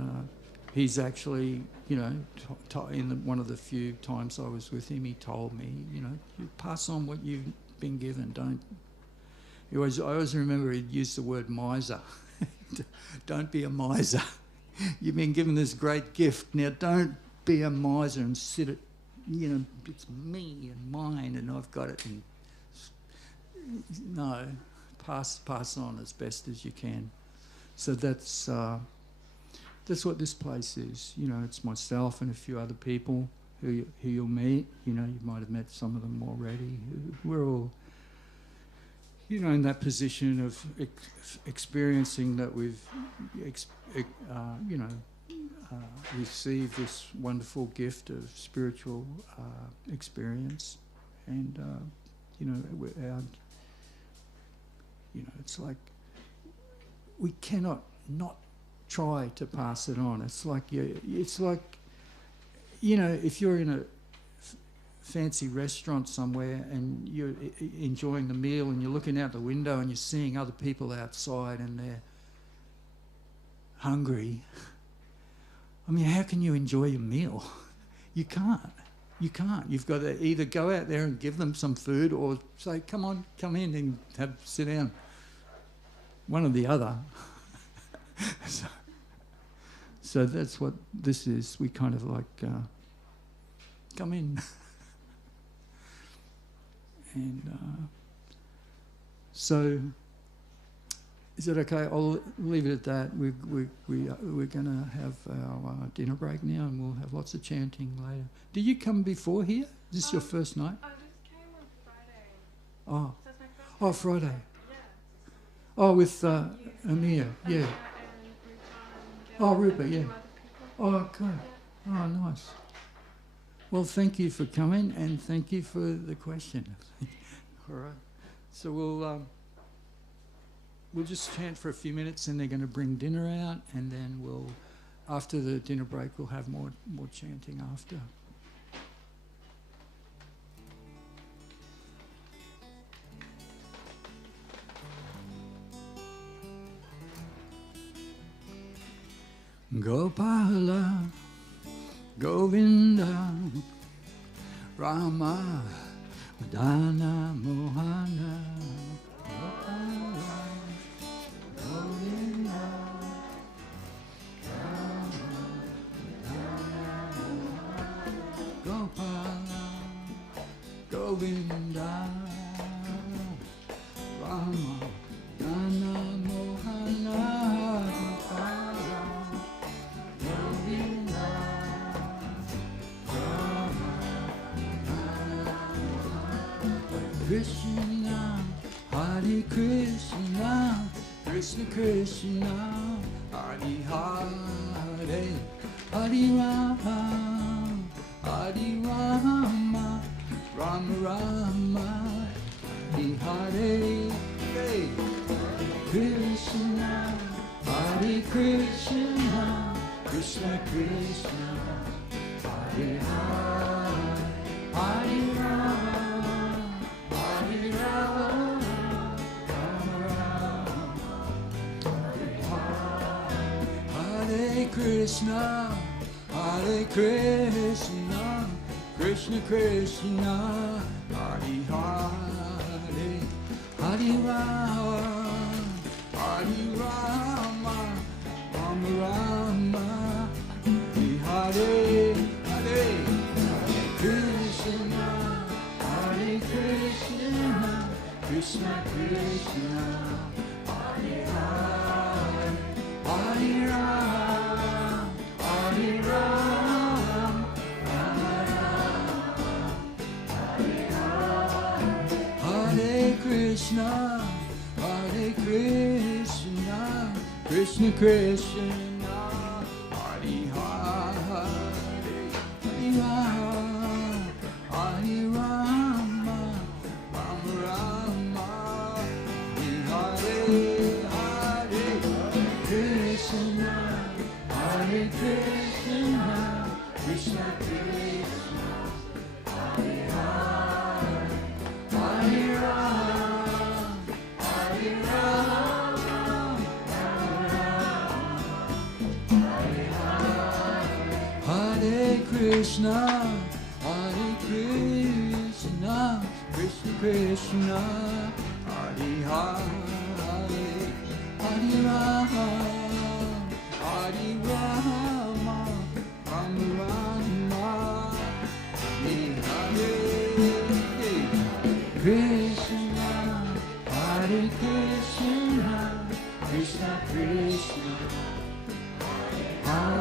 he's actually, you know, in one of the few times I was with him, he told me, you know, you pass on what you've been given. Don't. I always remember he'd use the word miser. Don't be a miser. You've been given this great gift. Now don't be a miser and sit at, you know, it's me and mine and I've got it. And no, pass on as best as you can. So that's what this place is. You know, it's myself and a few other people who you'll meet. You know, you might have met some of them already. We're all, you know, in that position of experiencing that we've, you know, received this wonderful gift of spiritual experience, and you know, you know, it's like we cannot not try to pass it on. It's like you know, if you're in a fancy restaurant somewhere and you're enjoying the meal and you're looking out the window and you're seeing other people outside and they're hungry. I mean, how can you enjoy your meal? You can't. You can't. You've got to either go out there and give them some food or say, come on, come in and sit down. One or the other. So that's what this is. We kind of like, come in. And so, is it okay? I'll leave it at that. We're going to have our dinner break now, and we'll have lots of chanting later. Did you come before here? Is this your first night? I just came on Friday. Oh, So it's my first oh, time. Friday. Yeah. Oh, with Amir, yeah. And Oh, and Rupert, a yeah. few other people. Oh, okay. Oh, nice. Well, thank you for coming, and thank you for the question. All right. So we'll just chant for a few minutes, and they're going to bring dinner out, and then we'll, after the dinner break, we'll have more chanting after. Gopala, Govinda, Rama, Madana, Mohana, Gopala, Govinda, Rama, Madana, Mohana, Gopala, Govinda, Krishna, Krishna Krishna, Hare Hare, Hare Rama, Hare Rama, Rama Rama, Hare Hare. Krishna, Hare Krishna, Krishna Krishna, Hare Hare, Hare Rama, Hare Rama, Rama Rama, Hare Hare. Hare Krishna, Hare Krishna, Krishna Krishna, Hare Hare, Hare Rama, Hare Rama, Rama Rama, Hare Hare. Hare Krishna, Hare Krishna, Krishna Krishna, Hare Hare, Hare Rama, Hare Rama, Rama Rama, Hare Krishna, Hare Krishna, Krishna Krishna, Hare Hare, Hare Rama, Hare Rama, Rama Rama, Hare Hare. Krishna, Hare Krishna, Krishna Krishna, Hare Hare, Hare Rama, Hare Rama, Hare Krishna, Hare Krishna, Krishna Krishna, Hare Hare, Hare Rama, Hare Rama, Rama Rama, Hare Hare. Krishna, Hare Krishna, Krishna Krishna, Hare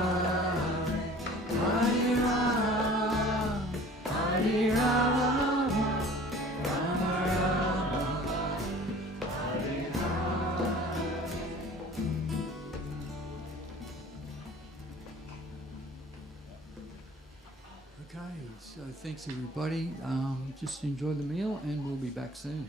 Hare Rama, Hare Rama, Rama Rama, Hare Hare. Okay, so thanks everybody. Just enjoy the meal and we'll be back soon.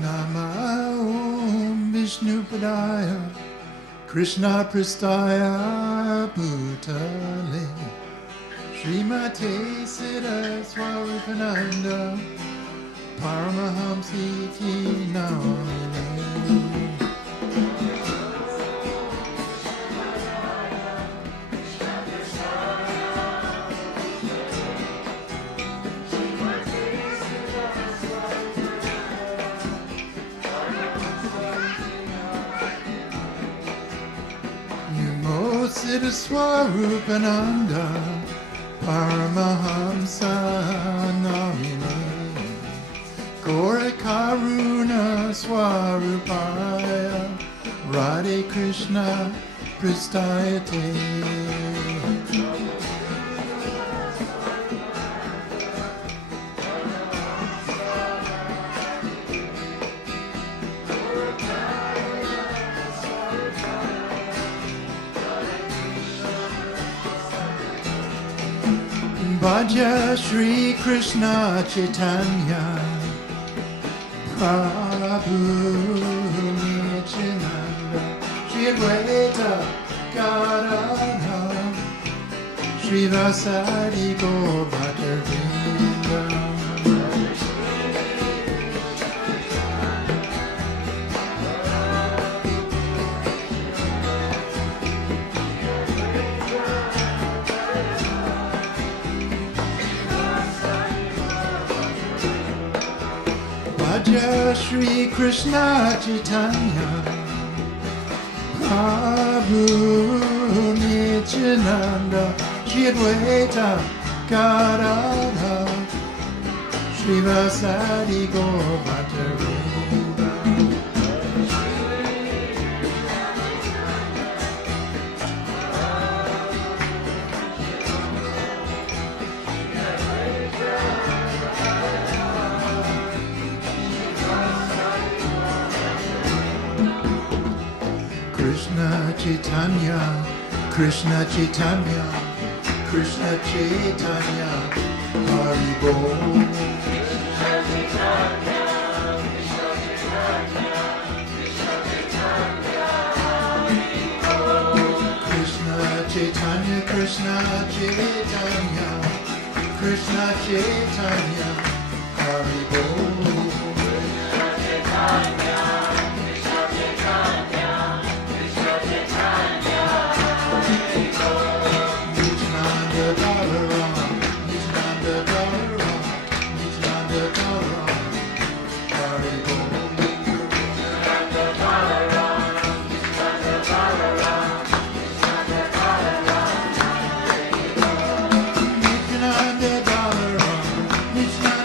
Namo Vishnu Padaya Krishna Prastaya Bhutale Srimate Siddha Swarupananda Paramahamsiti Namine. Siddha Swarupananda Paramahamsa Namine Gora Karuna Swarupaya Radhe Krishna Prastayate. Bhaja Shri Krishna Chaitanya Prabhu Nityananda Shri Advaita Gadadhara Shri Vasari Gaur Bhattavrinda. Bhaja Shri Krishna Chaitanya Prabhu Nityananda Shri Advaita Gadadhara Srivasadi Gaur Mata Vrinda. Krishna Chaitanya, Krishna Chaitanya, Krishna Chaitanya, Hari Bol. Krishna Chaitanya, Krishna Chaitanya, Krishna Chaitanya, Hari Bol. Nityananda Balaram, Nityananda Balaram, Nityananda Balaram, Hari Bol. Nityananda Balaram, Nityananda Balaram, Nityananda Balaram, Hari Bol. Nityananda Balaram, Nityananda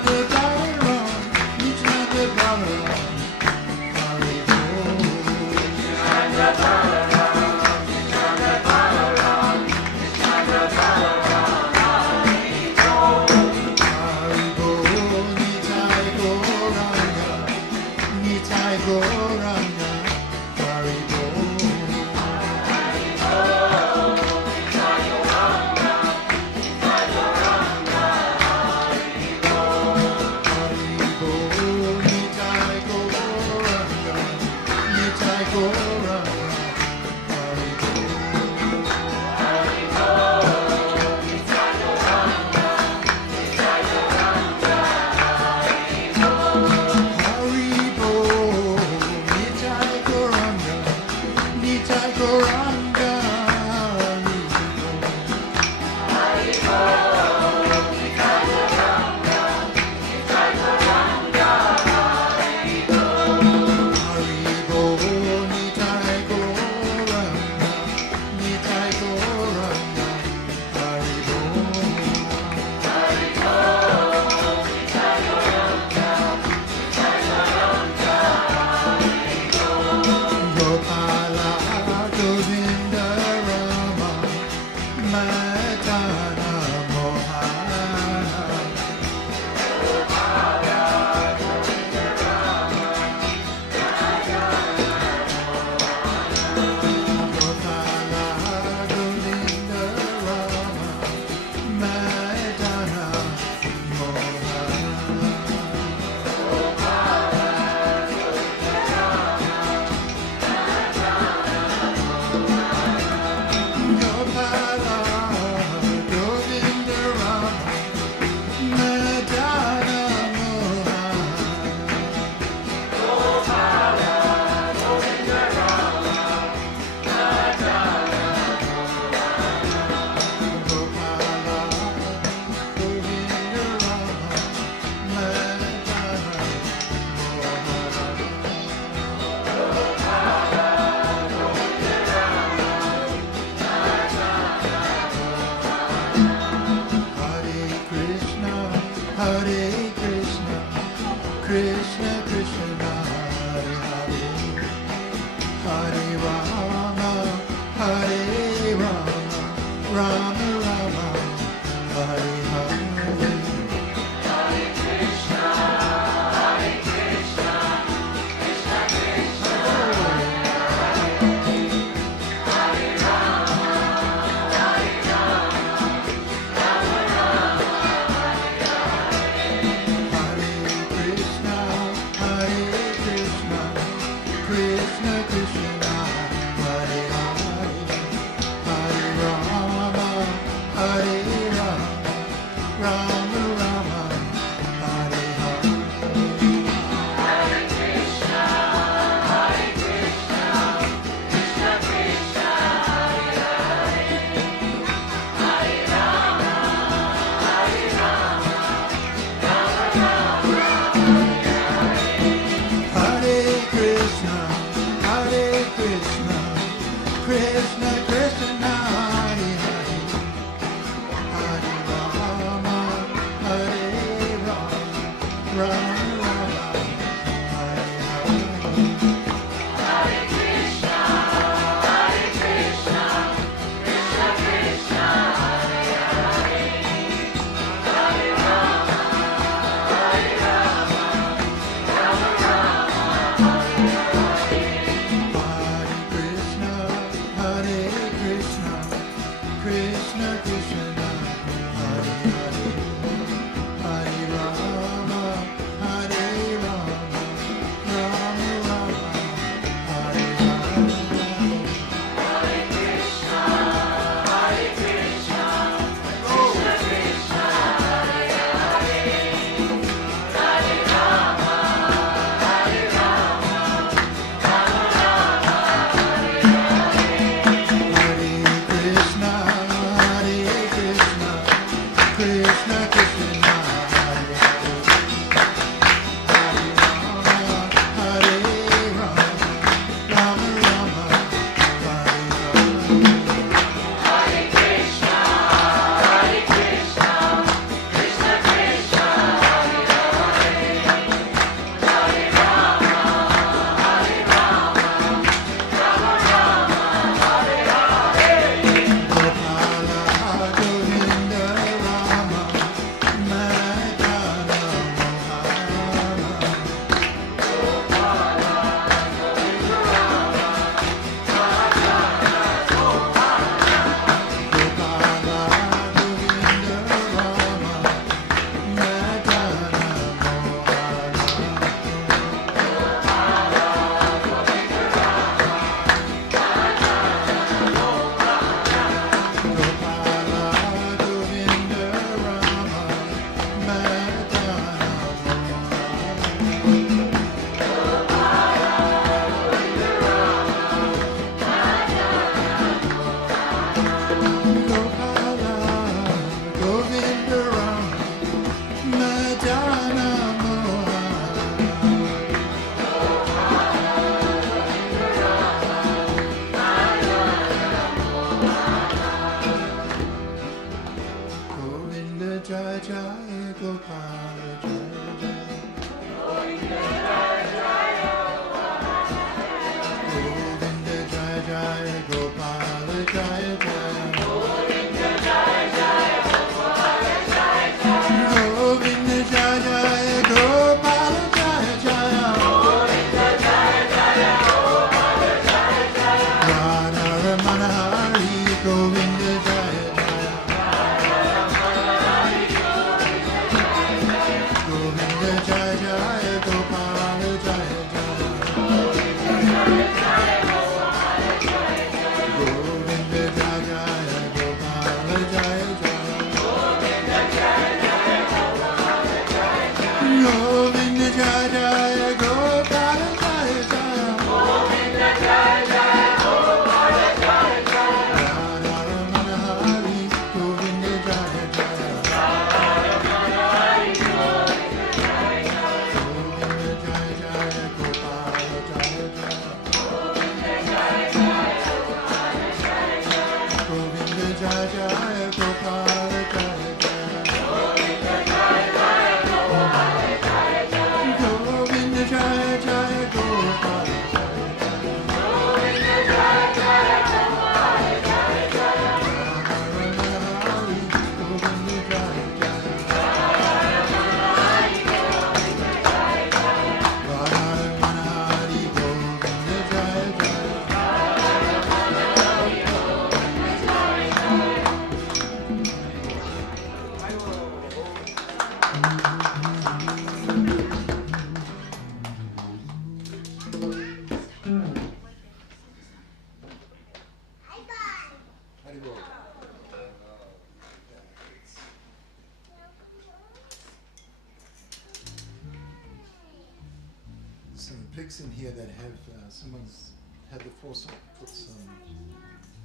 Some pigs in here that have, someone's had the foresight to put some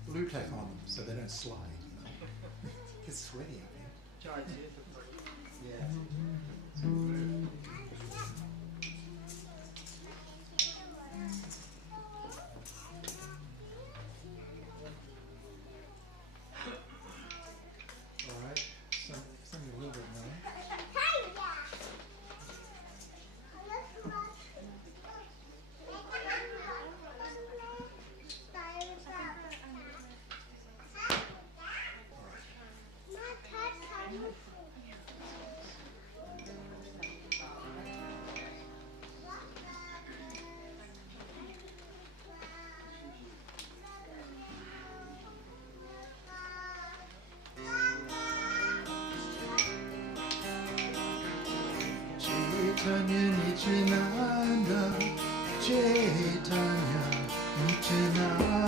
blue tack on them so they don't slide, you know. It's sweaty up here. Yeah. Alright, something a little bit now. Chaitanya Nityananda, Chaitanya Nityananda.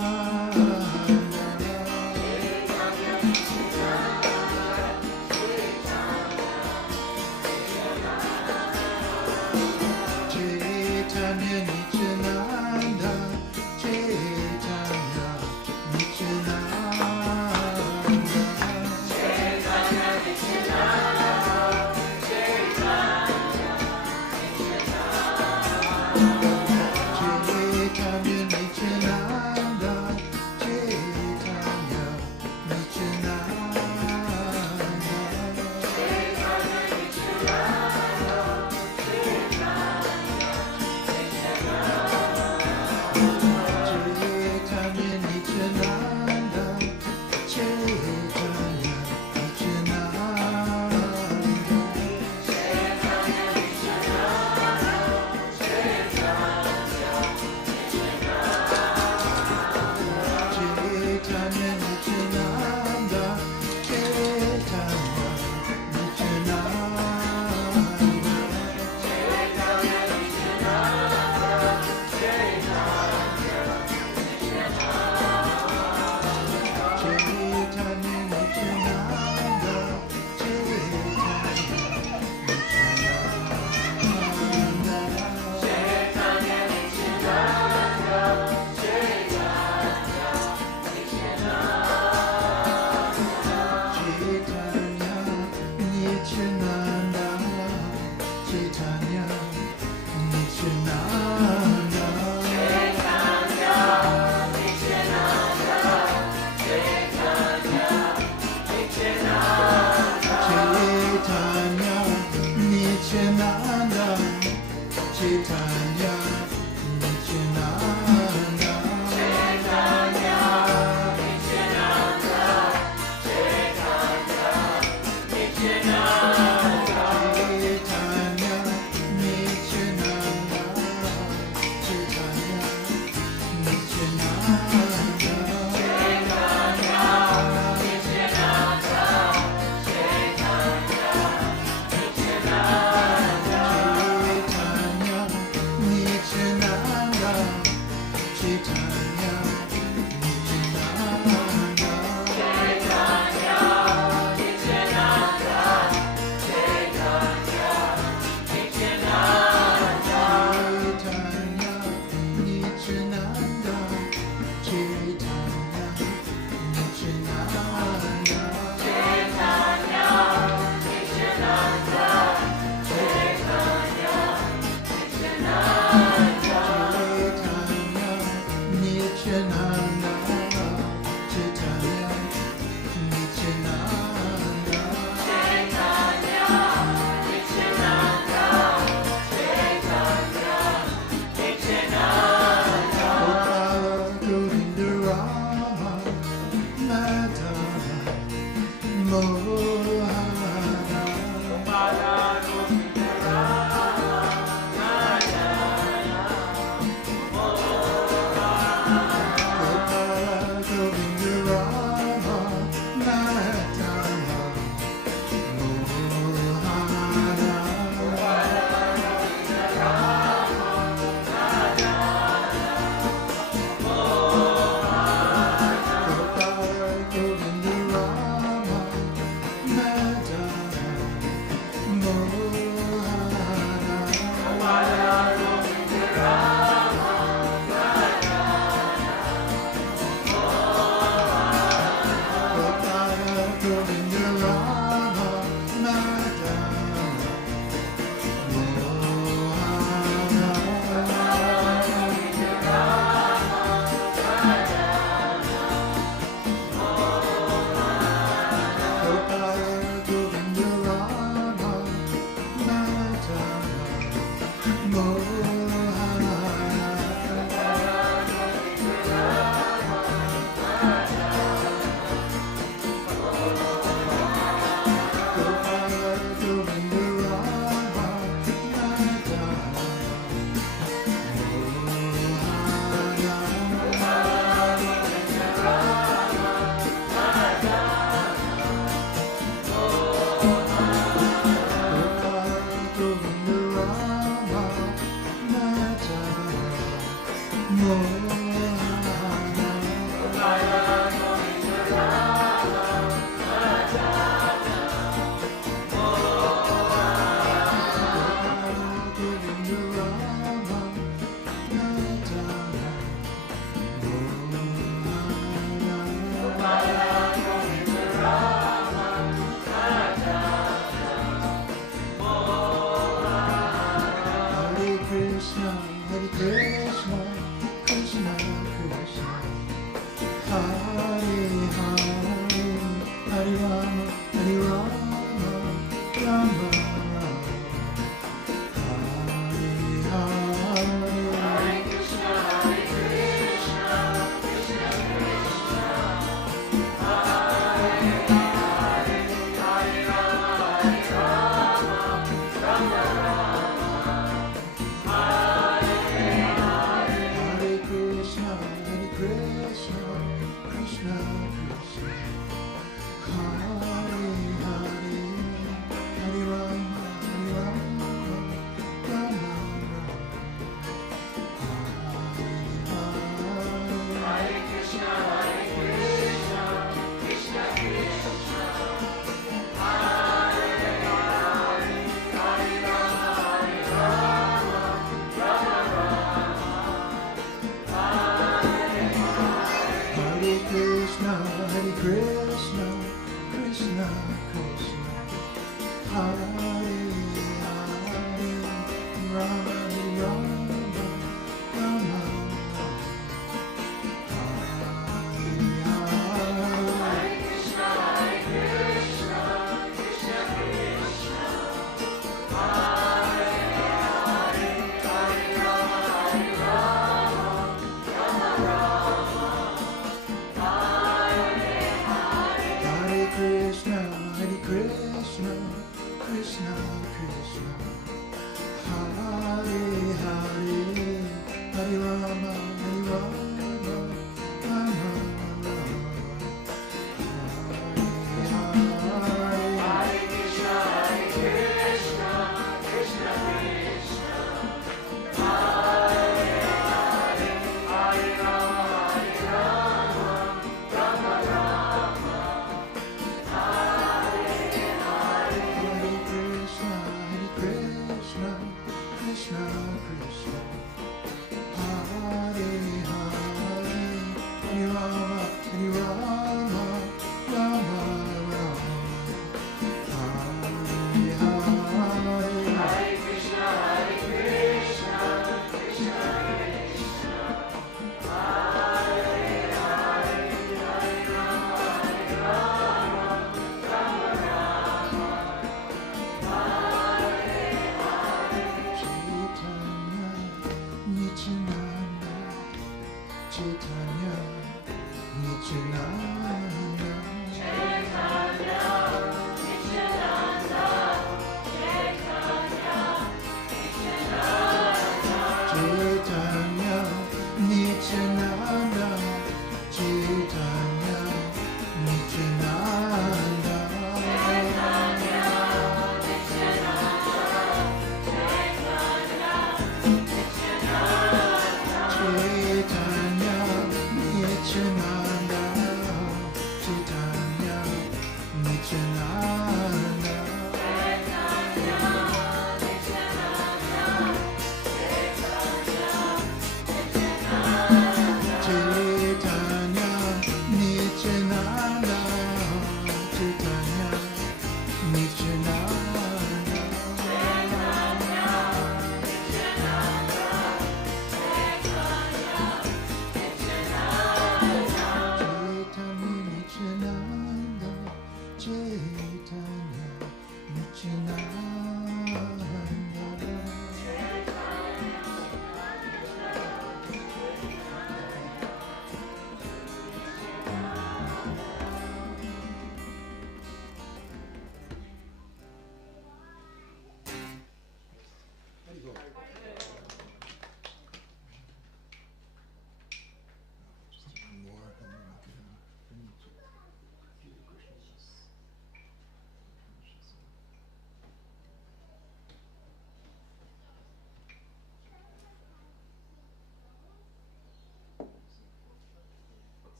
Chaitanya Nityananda, Chaitanya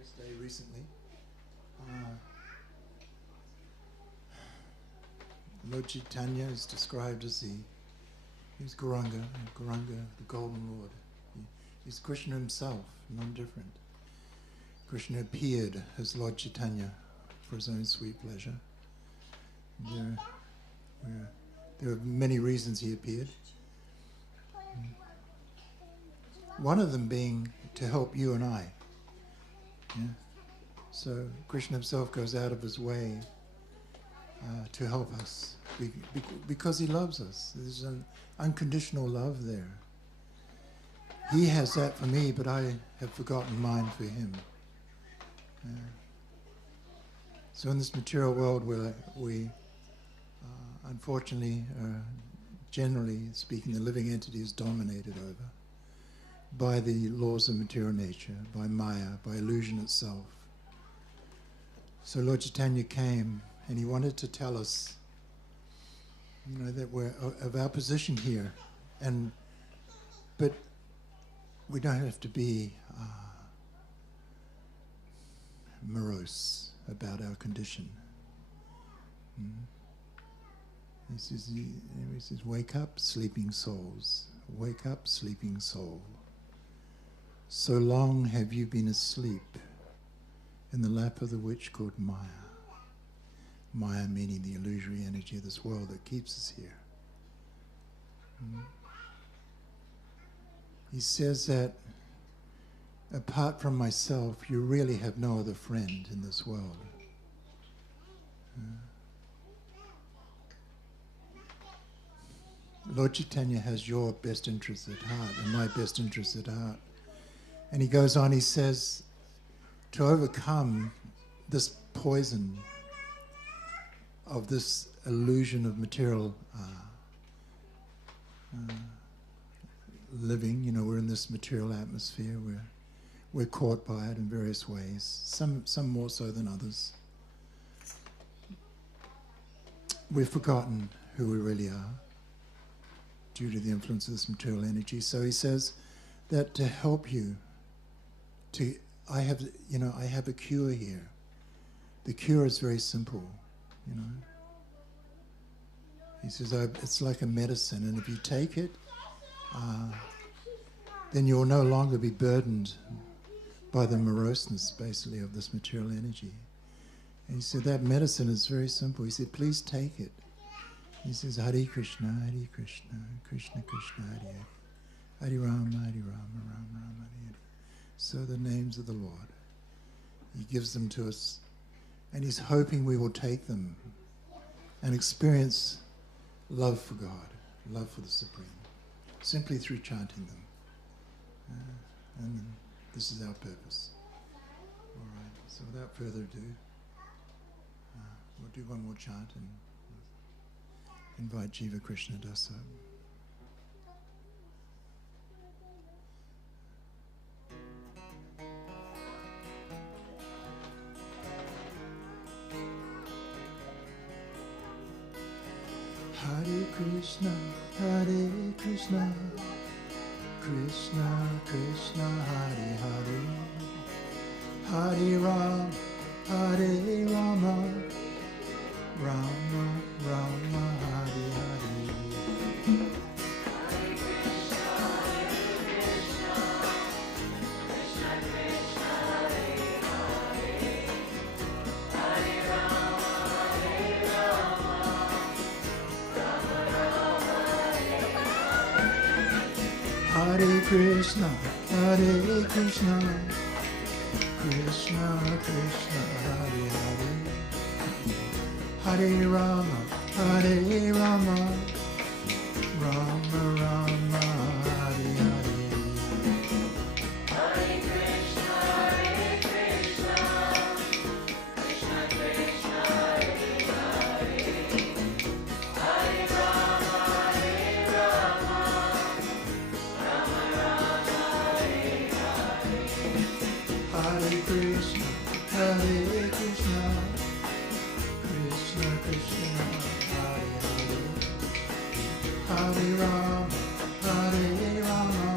Mother's Day recently. Lord Chaitanya is described as he's Gauranga, the Golden Lord. He's Krishna himself, none different. Krishna appeared as Lord Chaitanya for his own sweet pleasure. There are many reasons he appeared. One of them being to help you and I. Yeah? So Krishna himself goes out of his way to help us because he loves us. There's an unconditional love there. He has that for me, but I have forgotten mine for him. So in this material world where we unfortunately, generally speaking, the living entity is dominated over by the laws of material nature, by Maya, by illusion itself. So Lord Chaitanya came and he wanted to tell us, that we're of our position here, but we don't have to be morose about our condition. He says, wake up, sleeping souls. Wake up, sleeping soul. So long have you been asleep in the lap of the witch called Maya. Maya meaning the illusory energy of this world that keeps us here. He says that apart from myself, you really have no other friend in this world. Lord Chaitanya has your best interests at heart and my best interests at heart. And he goes on, he says, to overcome this poison of this illusion of material living, we're in this material atmosphere, we're caught by it in various ways, some more so than others. We've forgotten who we really are due to the influence of this material energy. So he says that to help you, I have a cure here. The cure is very simple, He says, it's like a medicine, and if you take it, then you'll no longer be burdened by the moroseness, basically, of this material energy. And he said, that medicine is very simple. He said, please take it. He says, Hare Krishna, Krishna Krishna, Hare Hare. Hare Rama, Rama Rama, Hare Hare. So the names of the Lord. He gives them to us, and he's hoping we will take them and experience love for God, love for the Supreme, simply through chanting them. And this is our purpose. All right, so without further ado, we'll do one more chant and invite Jiva Krishna Dasa. Hare Krishna, Krishna Krishna, Hare Hare, Hare Rama, Hare Rama, Rama Rama, Hare Hare. Hare Krishna, Krishna Krishna, Hare Hare, Hare Rama, Hare Rama, Rama Rama, Hare Hare. Hare Krishna, Krishna Krishna, Hare Hare, Hare Rama, Hare Krishna, Krishna Krishna, Hare Hare, Hare Rama, Hare Rama,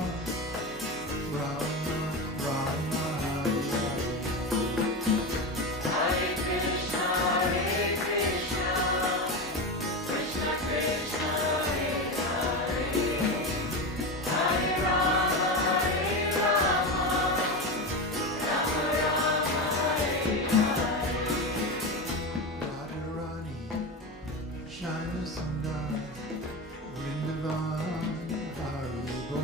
Rama Rama, Hare Hare. Shine Sundar, Vrindavan, Haribo,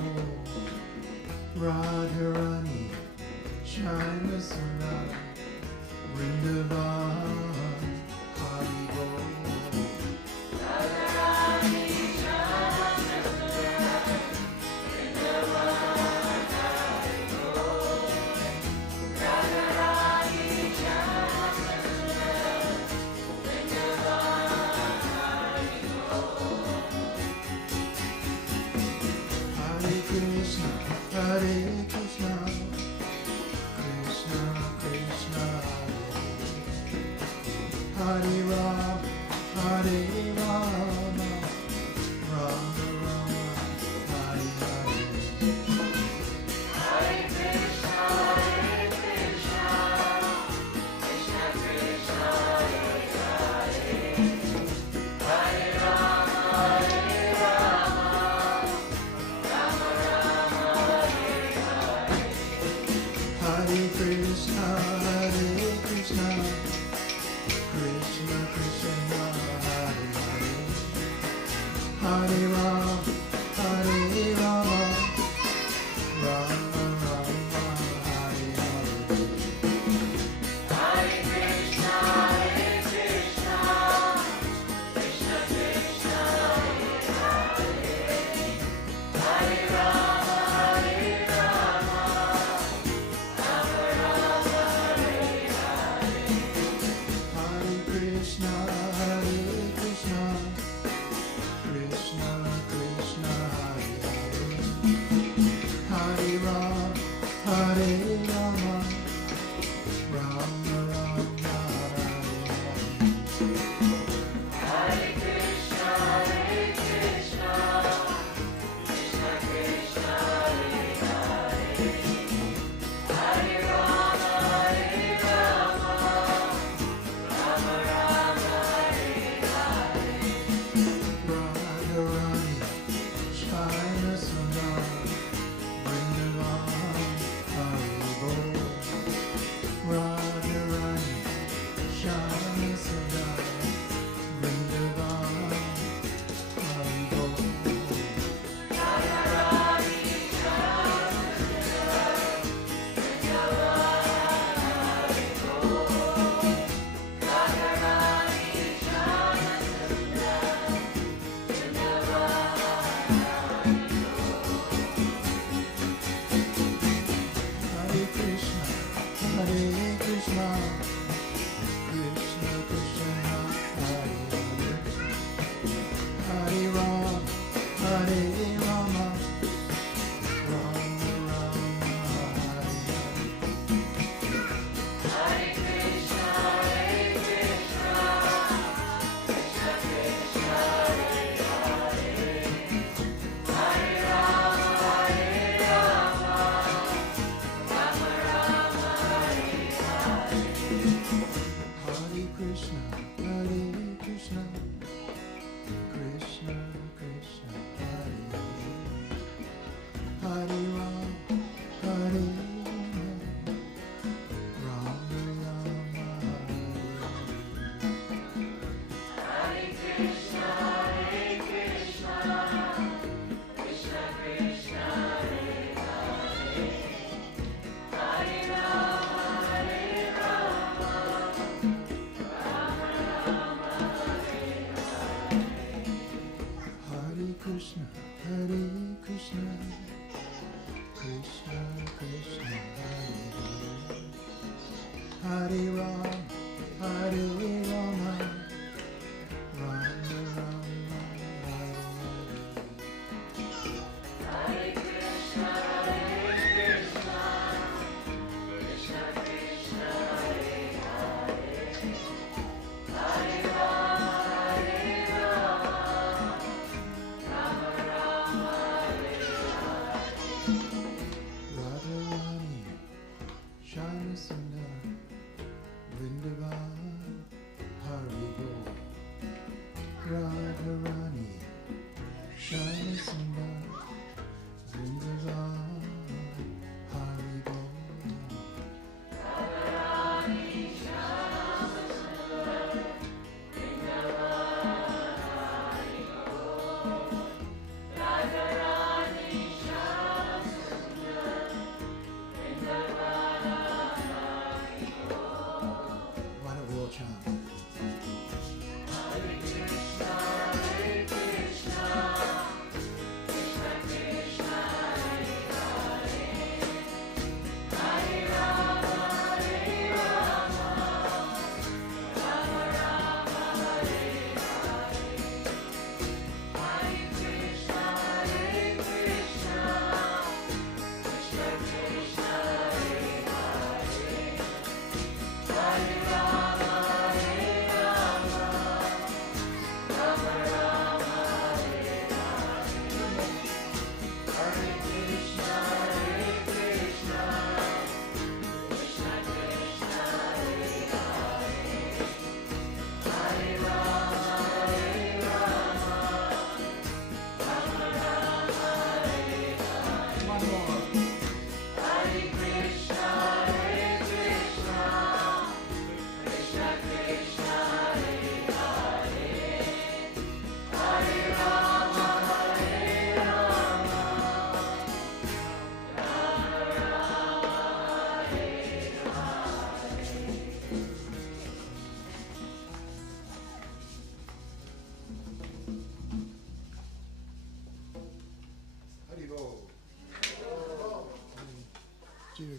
Radharani, Shine Sundar, Vrindavan, Haribo. Hare Krishna, Krishna Krishna, Hare Rama, Hare Rama, Rama Rama, Hare Hare. Hare Krishna, Krishna Krishna, Hare Hare. Hare Rama, Rama Rama, Hare Hare. Hare Krishna, Krishna Krishna, Hare Hare. Hare Rama, Hare Rama, Rama Rama, Hare Hare. Hare Krishna, Krishna Krishna, Hare Hare. Hare Rama, Rama Rama, Hare Hare. Hare Krishna, Krishna Krishna, Hare Hare. Hare Rama, Hare Rama, Rama Rama, Hare Hare. Hare Krishna, Krishna Krishna Krishna, Hare Hare. Hare Rama, Rama Rama, Hare Hare. Radharani, Shine Sundar, Vrindavan, Haribo. Radharani, Shine Sundar, Vrindavan, Haribo. Hare Krishna, Krishna Krishna, Hare Hare. Hare Rama, Hare Rama, Rama Rama, Hare Hare. Hare Krishna, Krishna Krishna Krishna, Hare Hare. Hare Rama, Rama Rama, Hare Hare. Hare Krishna, Krishna Krishna, Hare Hare. Hare Rama, Rama Rama, Hare Hare. Hare Krishna, Krishna Krishna Krishna, Hare Hare. Hare Rama, Rama Rama, Hare Hare. Hare Krishna, Krishna Krishna Krishna, Hare Hare. Hare Rama, Rama Rama, Hare Hare. Hare Krishna, Krishna Krishna Krishna, Hare Hare. Hare Rama, Rama Rama, Hare Hare. Radharani, Shine Sundar, Vrindavan, Haribo. Radharani, Shine Sundar, Vrindavan, Haribo. Radharani, Shama Sundar, Vrindavan,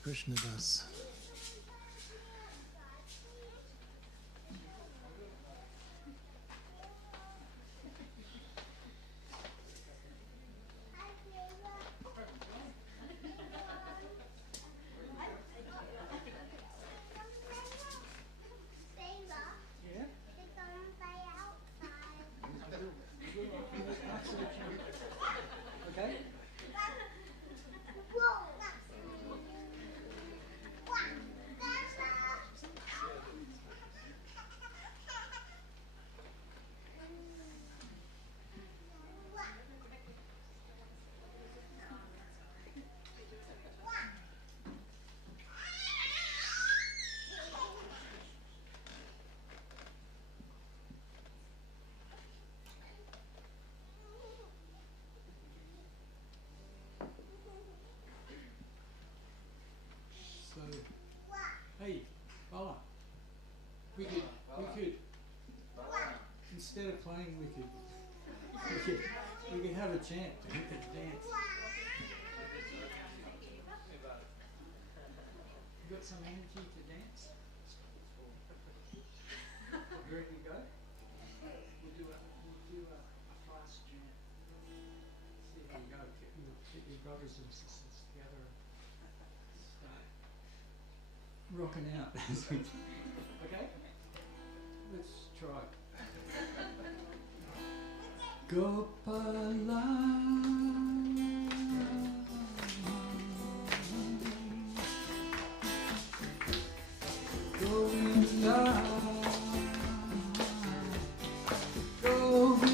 Krishna Das. Okay? So, hey, Bala, we could, instead of playing, we could have a chant, we could dance. You got some energy to dance? You ready to go? We'll do a fast chant. See how you go. Get your brothers and sisters together. Start rocking out. Okay? Let's try. Gopala Govinda Govinda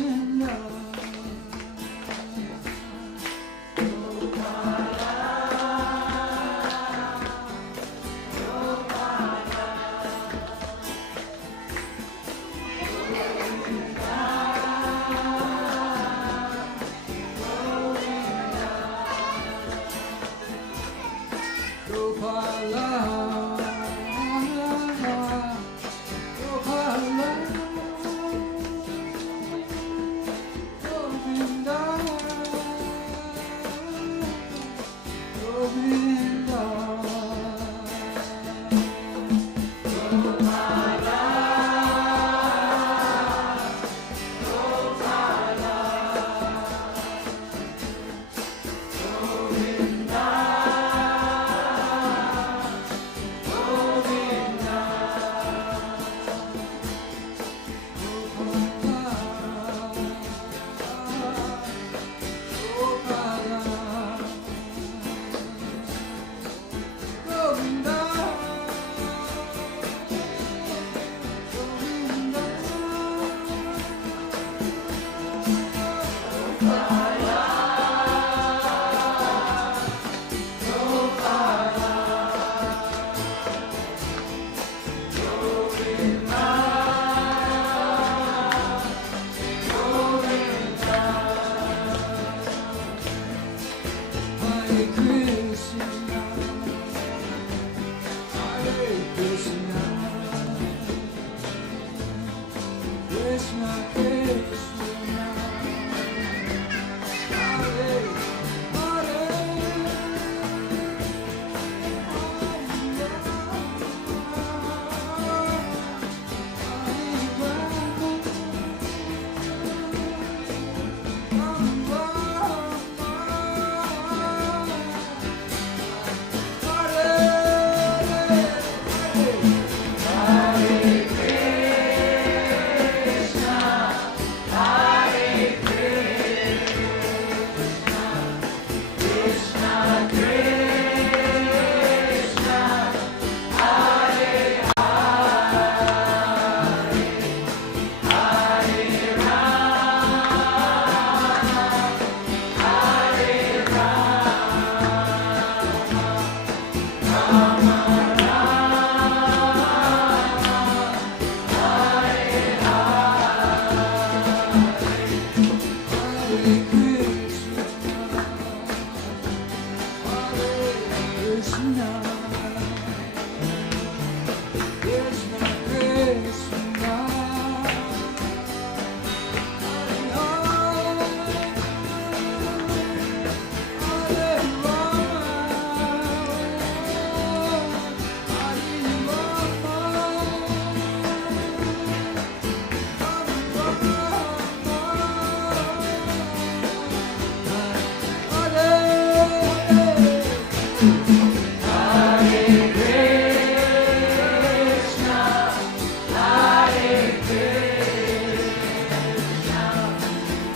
Hare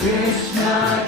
Krishna,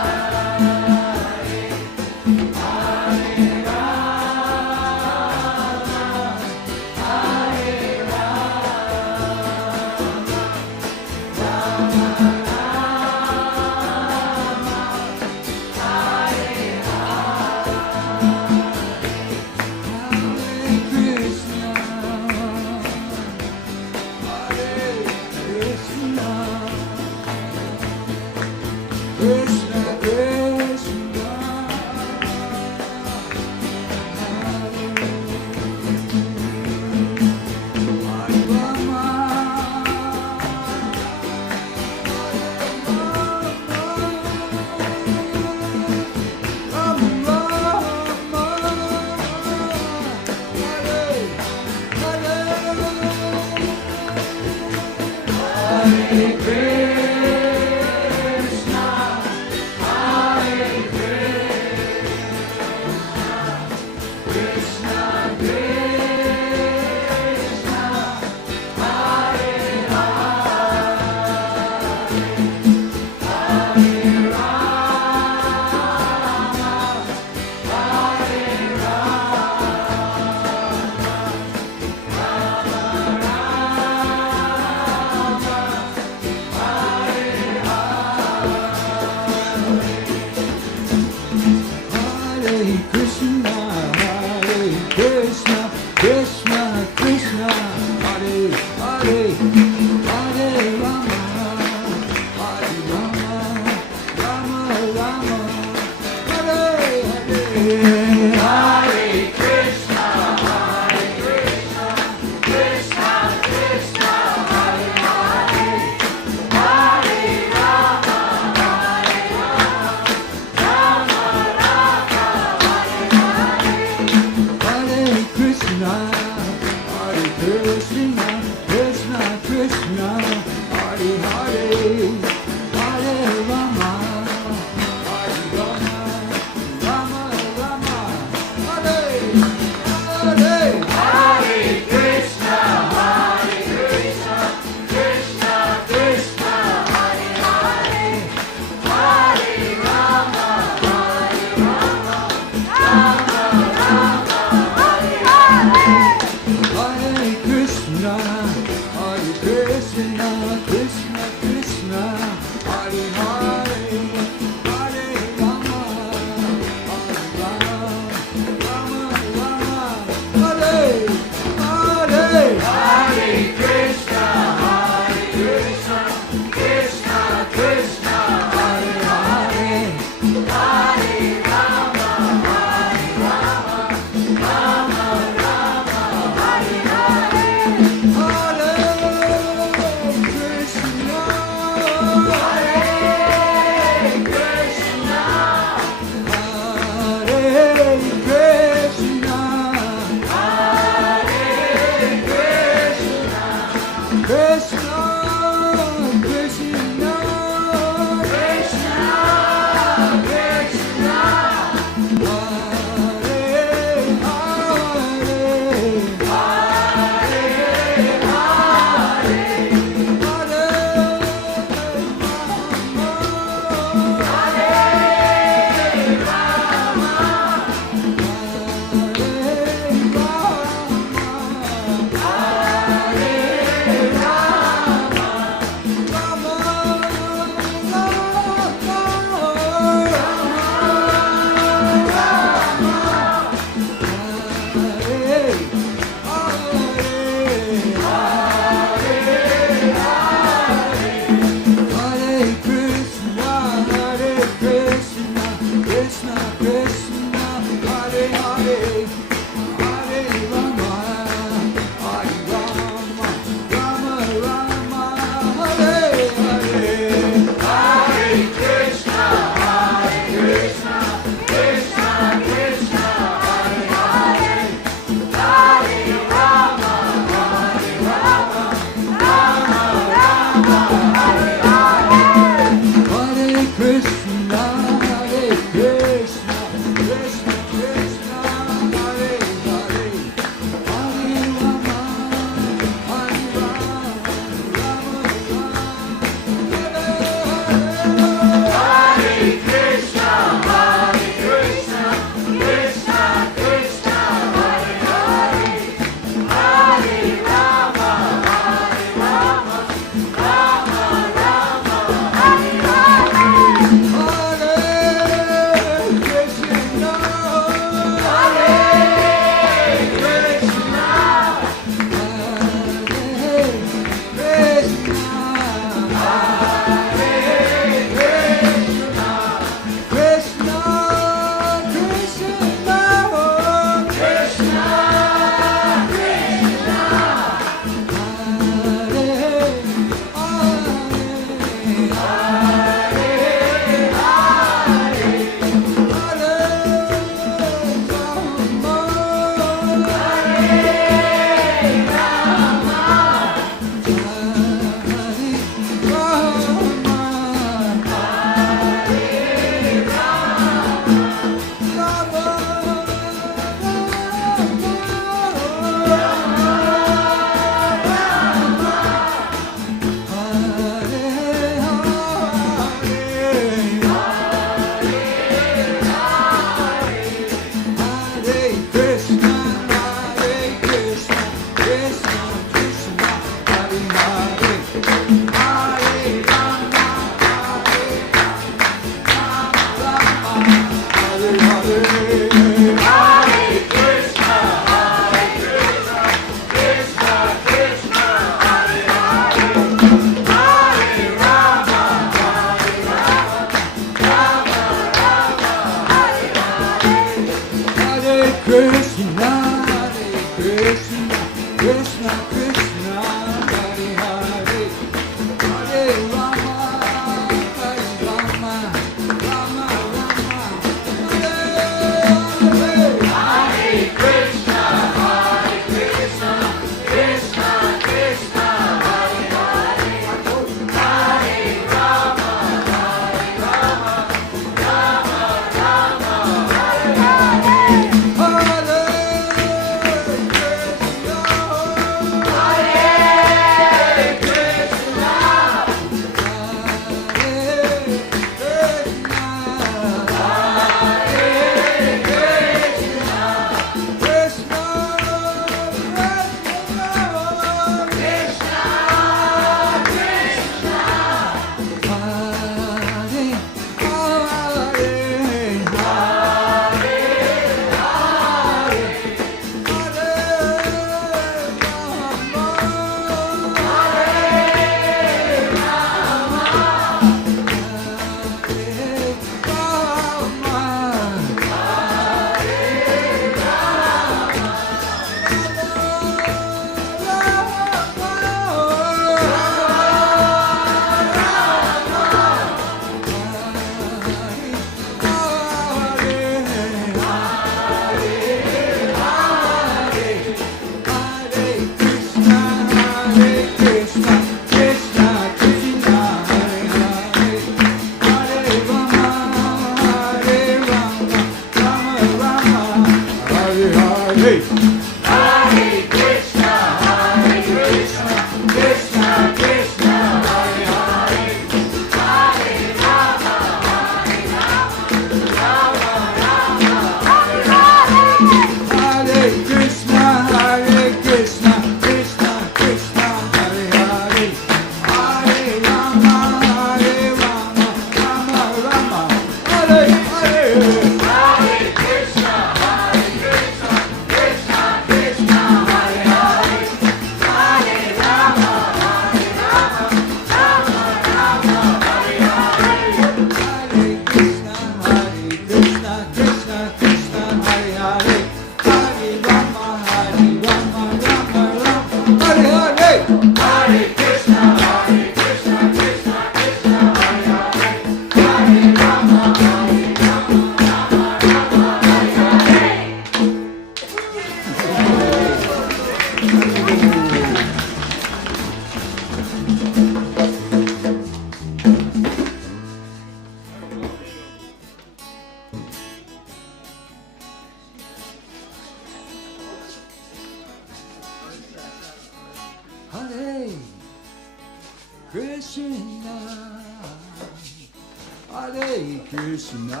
Hare Krishna, Hare Krishna,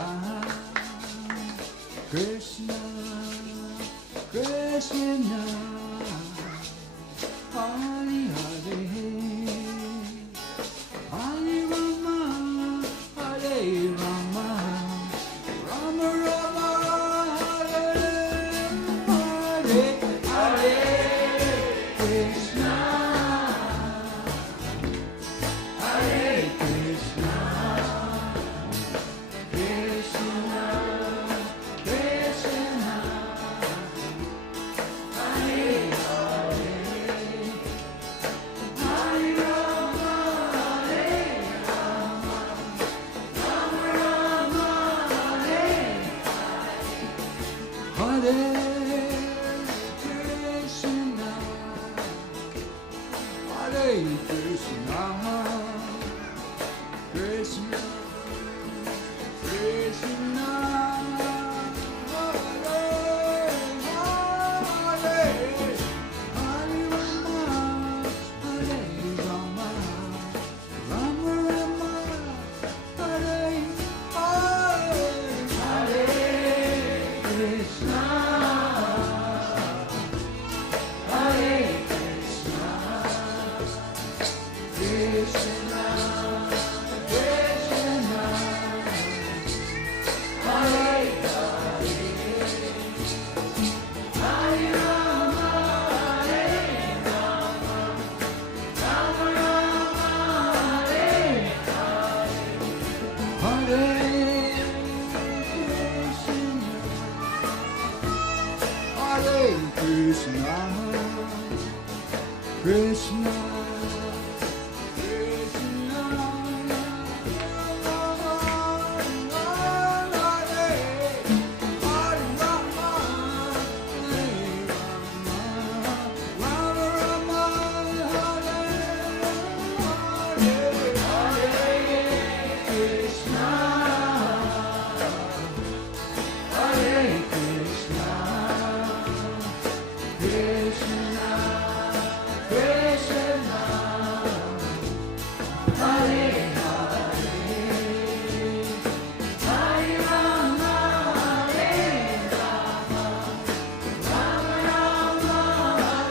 Krishna, Krishna, Hare Hare, Hare Rama, Hare Rama, Rama Rama, Hare Hare, Hare Krishna. Krishna, Krishna, Hare, Hare Rama, Hare Rama, Rama Rama,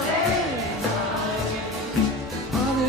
Hare Hare, Hare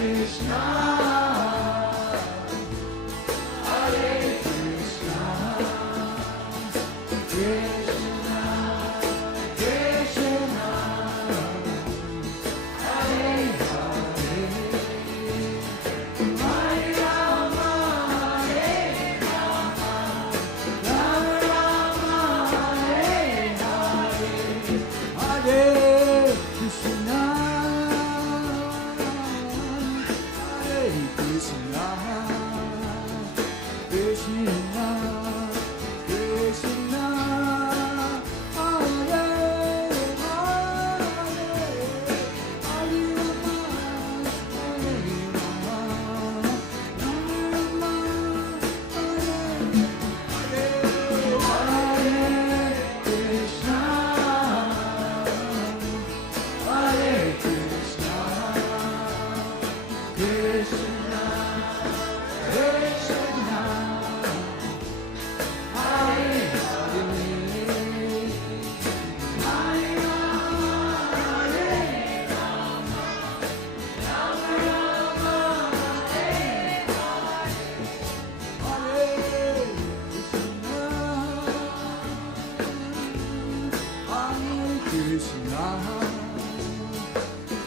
Krishna, Hare Krishna, Krishna, Krishna, Hare Hare, Hare Rama, Hare Rama, Rama Rama, Hare Hare, Hare Krishna, Hare Krishna,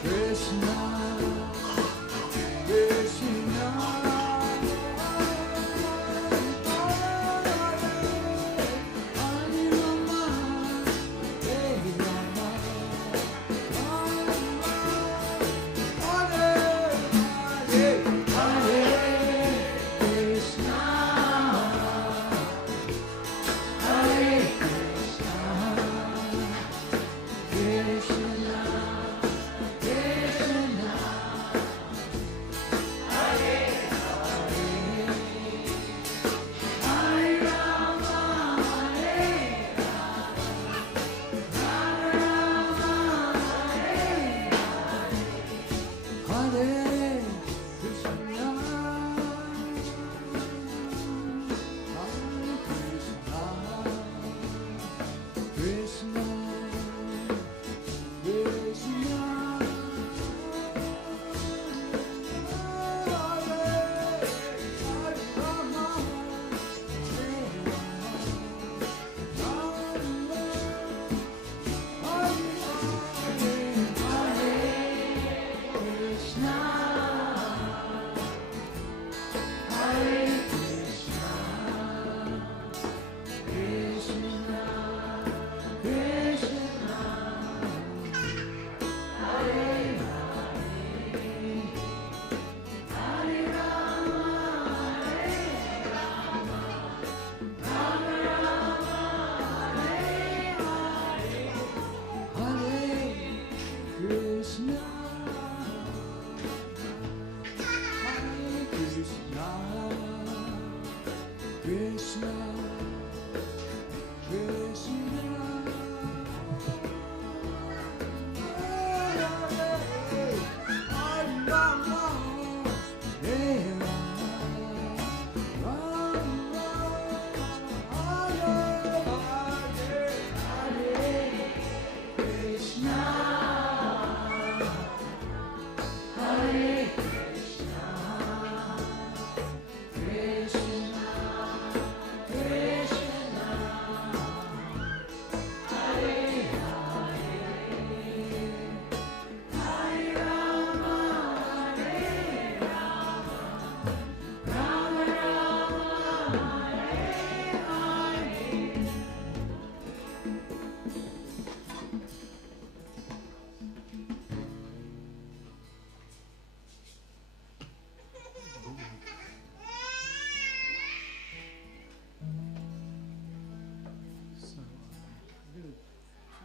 Krishna, Krishna,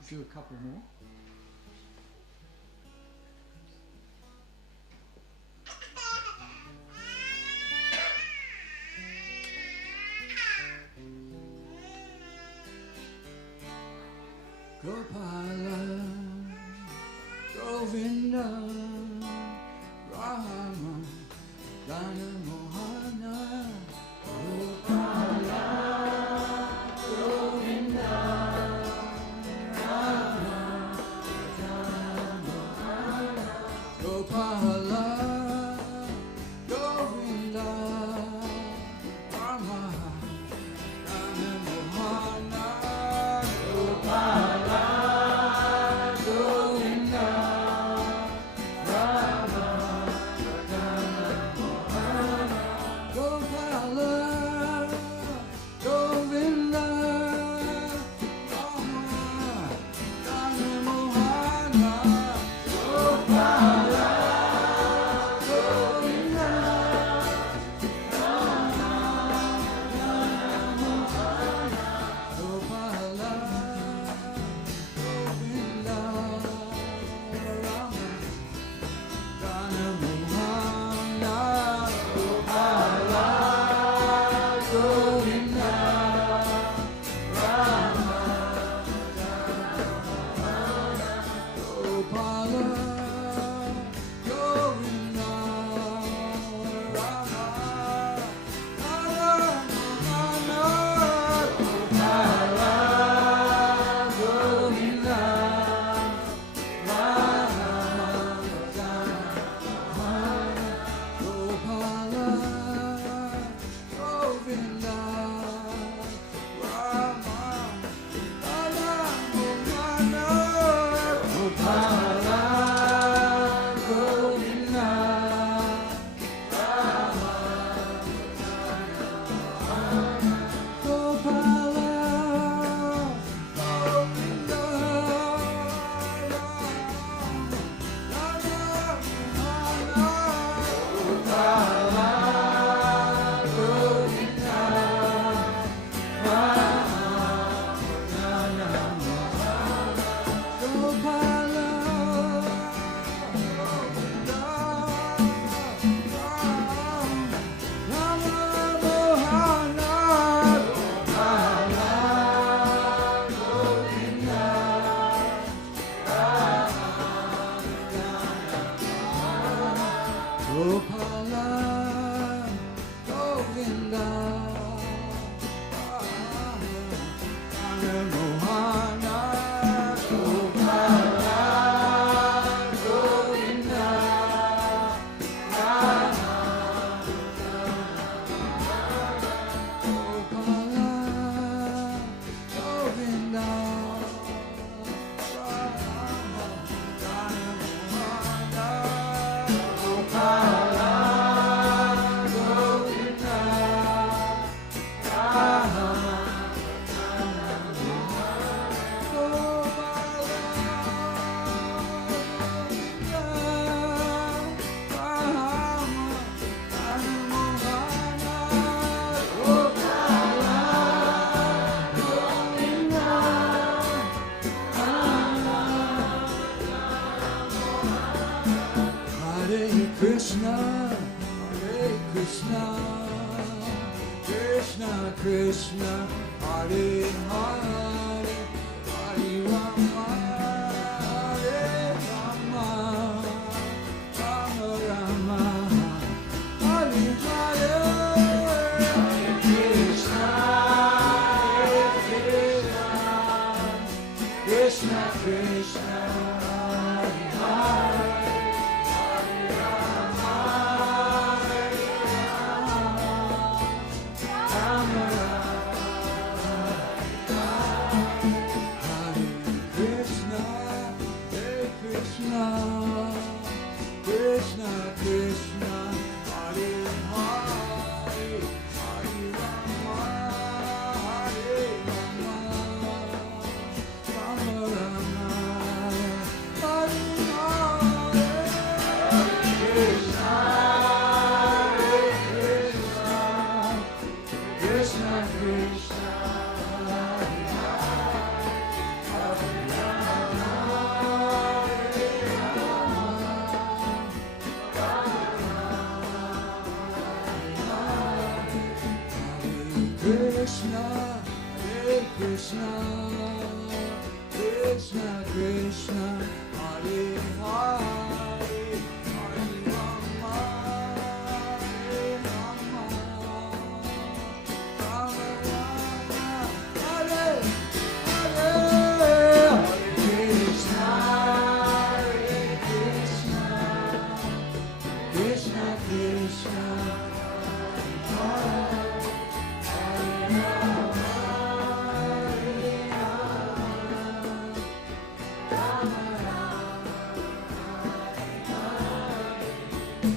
Do a couple more. Gopala, Govinda, Rama, Dana Mohana, Gopala, Govinda, Gopala, Govinda, Rama, Dana Mohana, Gopala, Govinda, Rama, Dana Mohana. Krishna, Hare Hare, Hare Rama, Hare Rama, Rama Rama, Hare Hare, Hare Krishna, Krishna Krishna, Hare Hare, Hare Rama, Hare Rama, Rama Krishna, Krishna, Hare Hare, Hare Rama, Hare Rama, Rama Rama, Hare Hare, Krishna, Krishna, Krishna, Hare Krishna, Hare Krishna, Krishna Krishna, Hare Hare, Hare Rama, Hare Rama, Rama Rama, Hare Hare, Hare Krishna, Hare Krishna, Krishna Krishna, Hare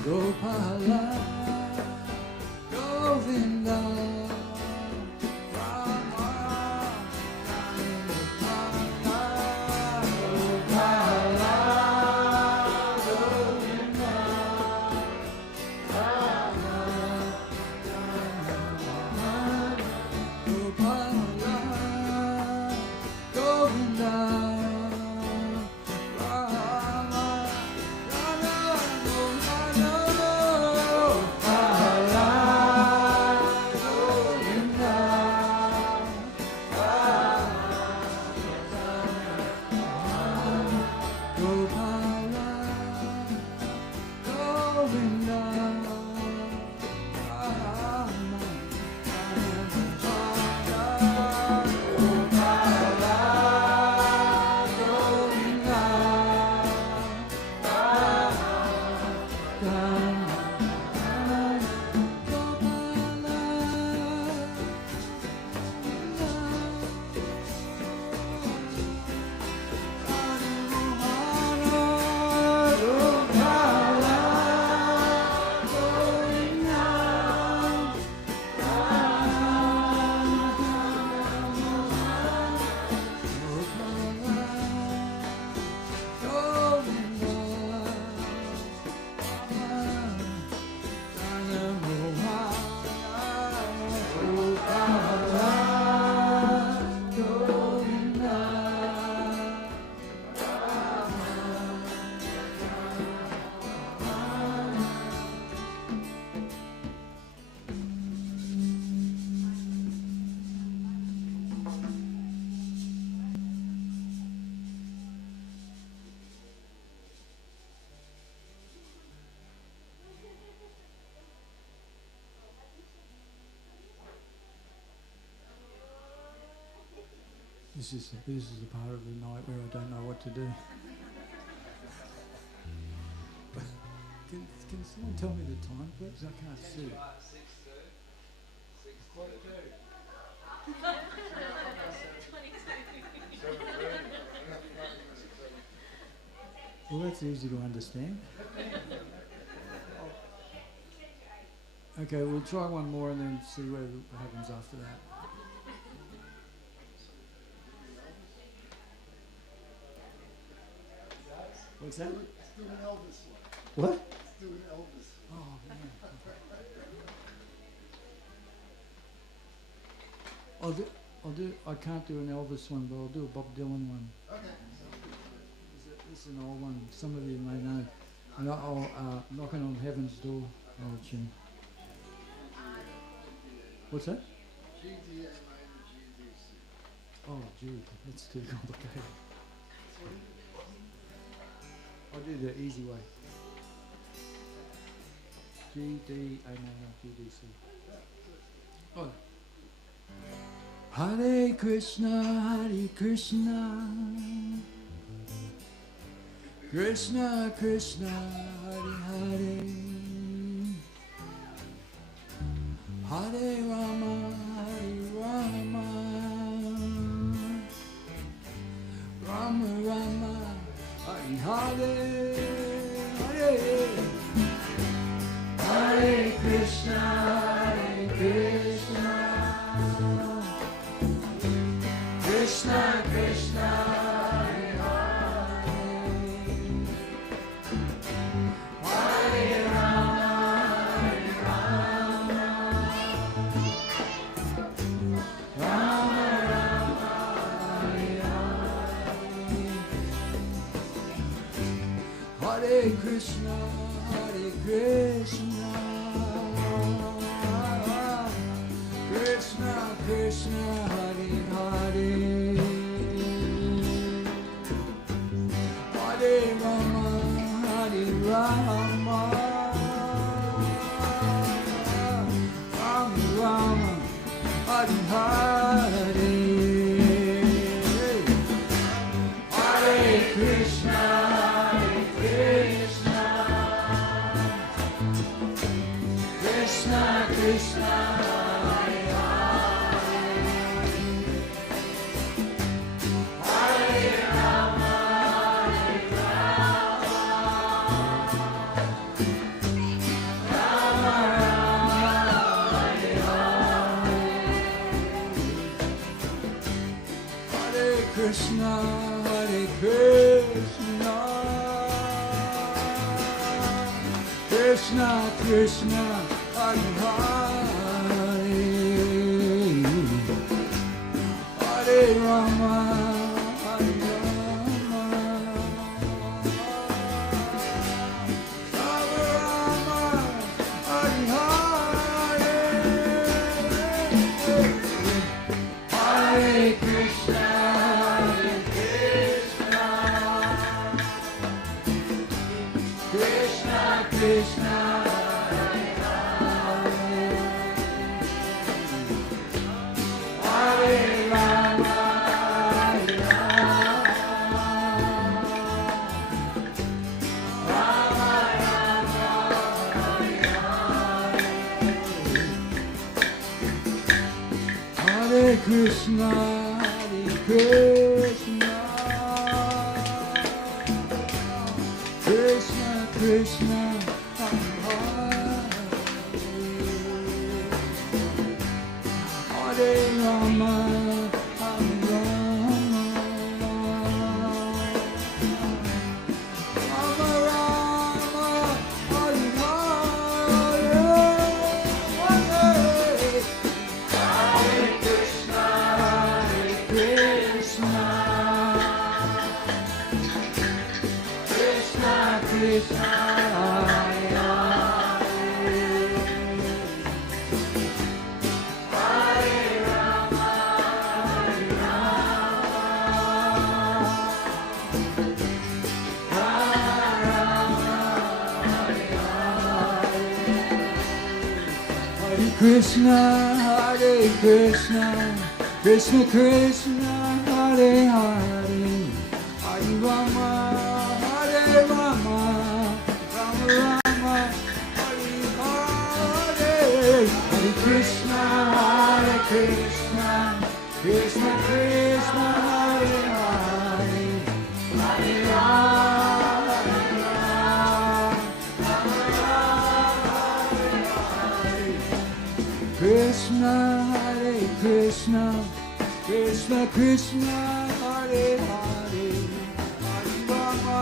Gopala, Govinda, Rama, Gopala, Gopala, Govinda, Rama, Gopala, Govinda. This is the part of the night where I don't know what to do. Can someone tell me the time, please? I can't see it. Well, that's easy to understand. Okay, we'll try one more and then see what happens after that. What's that? Let's do an Elvis one. What? Let's do an Elvis. Oh, man. I can't do an Elvis one, but I'll do a Bob Dylan one. Okay. It's an old one. Some of you may know. And I'll Knocking on Heaven's Door. Old tune. What's that? GDA. Oh, gee, it's too complicated. I'll do the easy way. G, D, A minor, G, D, C. Oh. Hare Krishna, Hare Krishna, Krishna Krishna, Hare Hare, Hare Rama, Hare Rama, Rama Rama, Hare Hare, Hare Hare Krishna, Hare Krishna, Krishna Krishna, Hare Hare, Hare Rama, Hare Rama, Rama Rama, Hare Hare, Hare Krishna, Hare Krishna, Krishna Krishna, Hare Hare, Hare Rama, Hare Rama, Rama Rama, Hare Hare, Hare Krishna, Hare Krishna, Krishna Krishna, Hare Hare, Hare Rama, Hare Rama, Rama Rama, Hare Hare, Hare Krishna, Hare Krishna, Krishna Krishna, Hare Hare, Hare Rama, Hare Rama, Rama Rama, Hare Hare, Hare Krishna, Hare Krishna, Krishna Krishna, Hare Rama, Hare Rama, Rama Rama, Hare Krishna, Hare Krishna, Krishna Krishna, Hare Rama, Hare Rama, Rama Rama, Hare Hare, Hare Krishna, Hare Krishna, Krishna Krishna, Hare Hare, Hare Rama, Hare Hare Krishna, Hare Krishna, Krishna Krishna, Hare Hare, Hare Rama, Hare Rama, Rama Rama, Hare Hare, Hare Krishna, Hare Krishna, Krishna Krishna, Hare Hare, Hare Rama, Krishna, Hare Krishna, Krishna Krishna, Hare Hare, Hare Rama,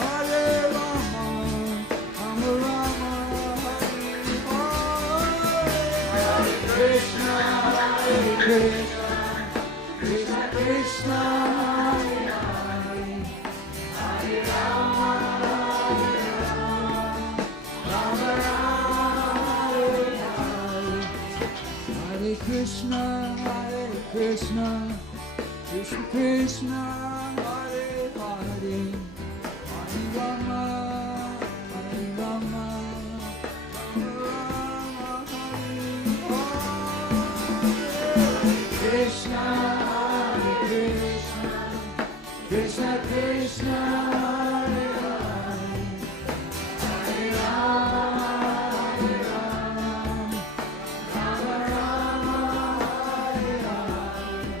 Hare Rama, Rama Rama, Hare Hare, Krishna, Hare Krishna, Krishna Krishna, Hare Hare, Hare Rama, Rama Rama, Hare Krishna, Hare Krishna, Krishna Krishna, Hare Hare, Hare Rama, Hare Rama, Rama Rama, Hare Hare. Krishna, Hare Krishna, Krishna Krishna, Hare Hare, Hare Rama, Hare Rama, Rama Rama, Hare Hare.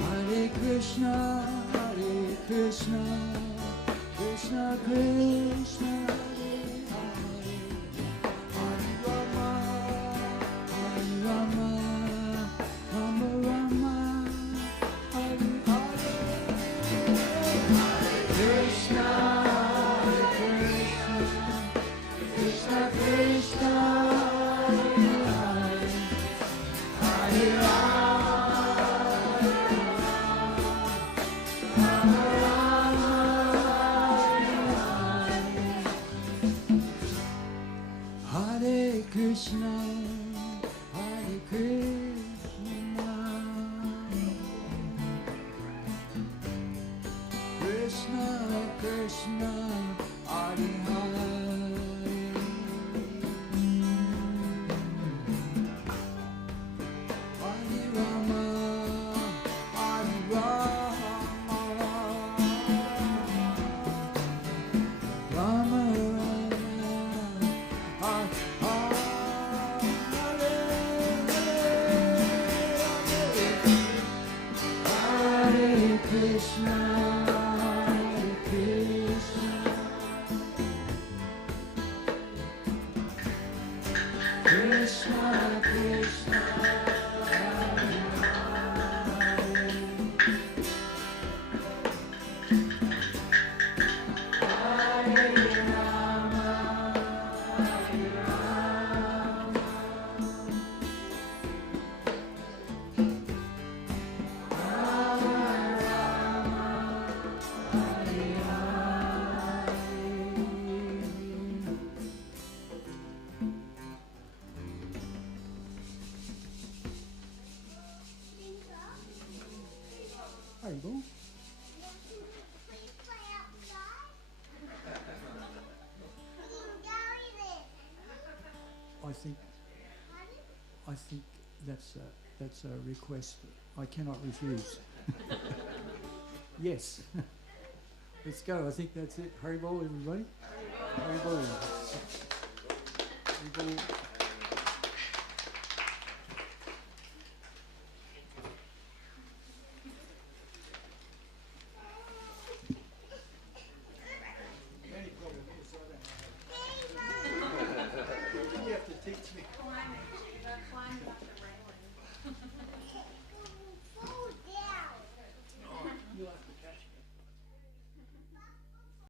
Hare Krishna, Hare Krishna, Krishna Krishna, Hare Hare, Hare Rama, Hare Rama, Rama Rama, Hare Hare. Hare Krishna, Hare Krishna, Krishna Krishna, Hare Hare, Hare Rama. Hare Krishna, Hare Krishna, Krishna Krishna, Hare Hare, Hare Rama, Hare Rama, Rama Hare Krishna, Hare Krishna, Krishna Krishna, Hare Rama, Hare Rama, Haribo. I think that's a request I cannot refuse. Yes. Let's go. I think that's it. Haribo, everybody. Haribo. Haribo.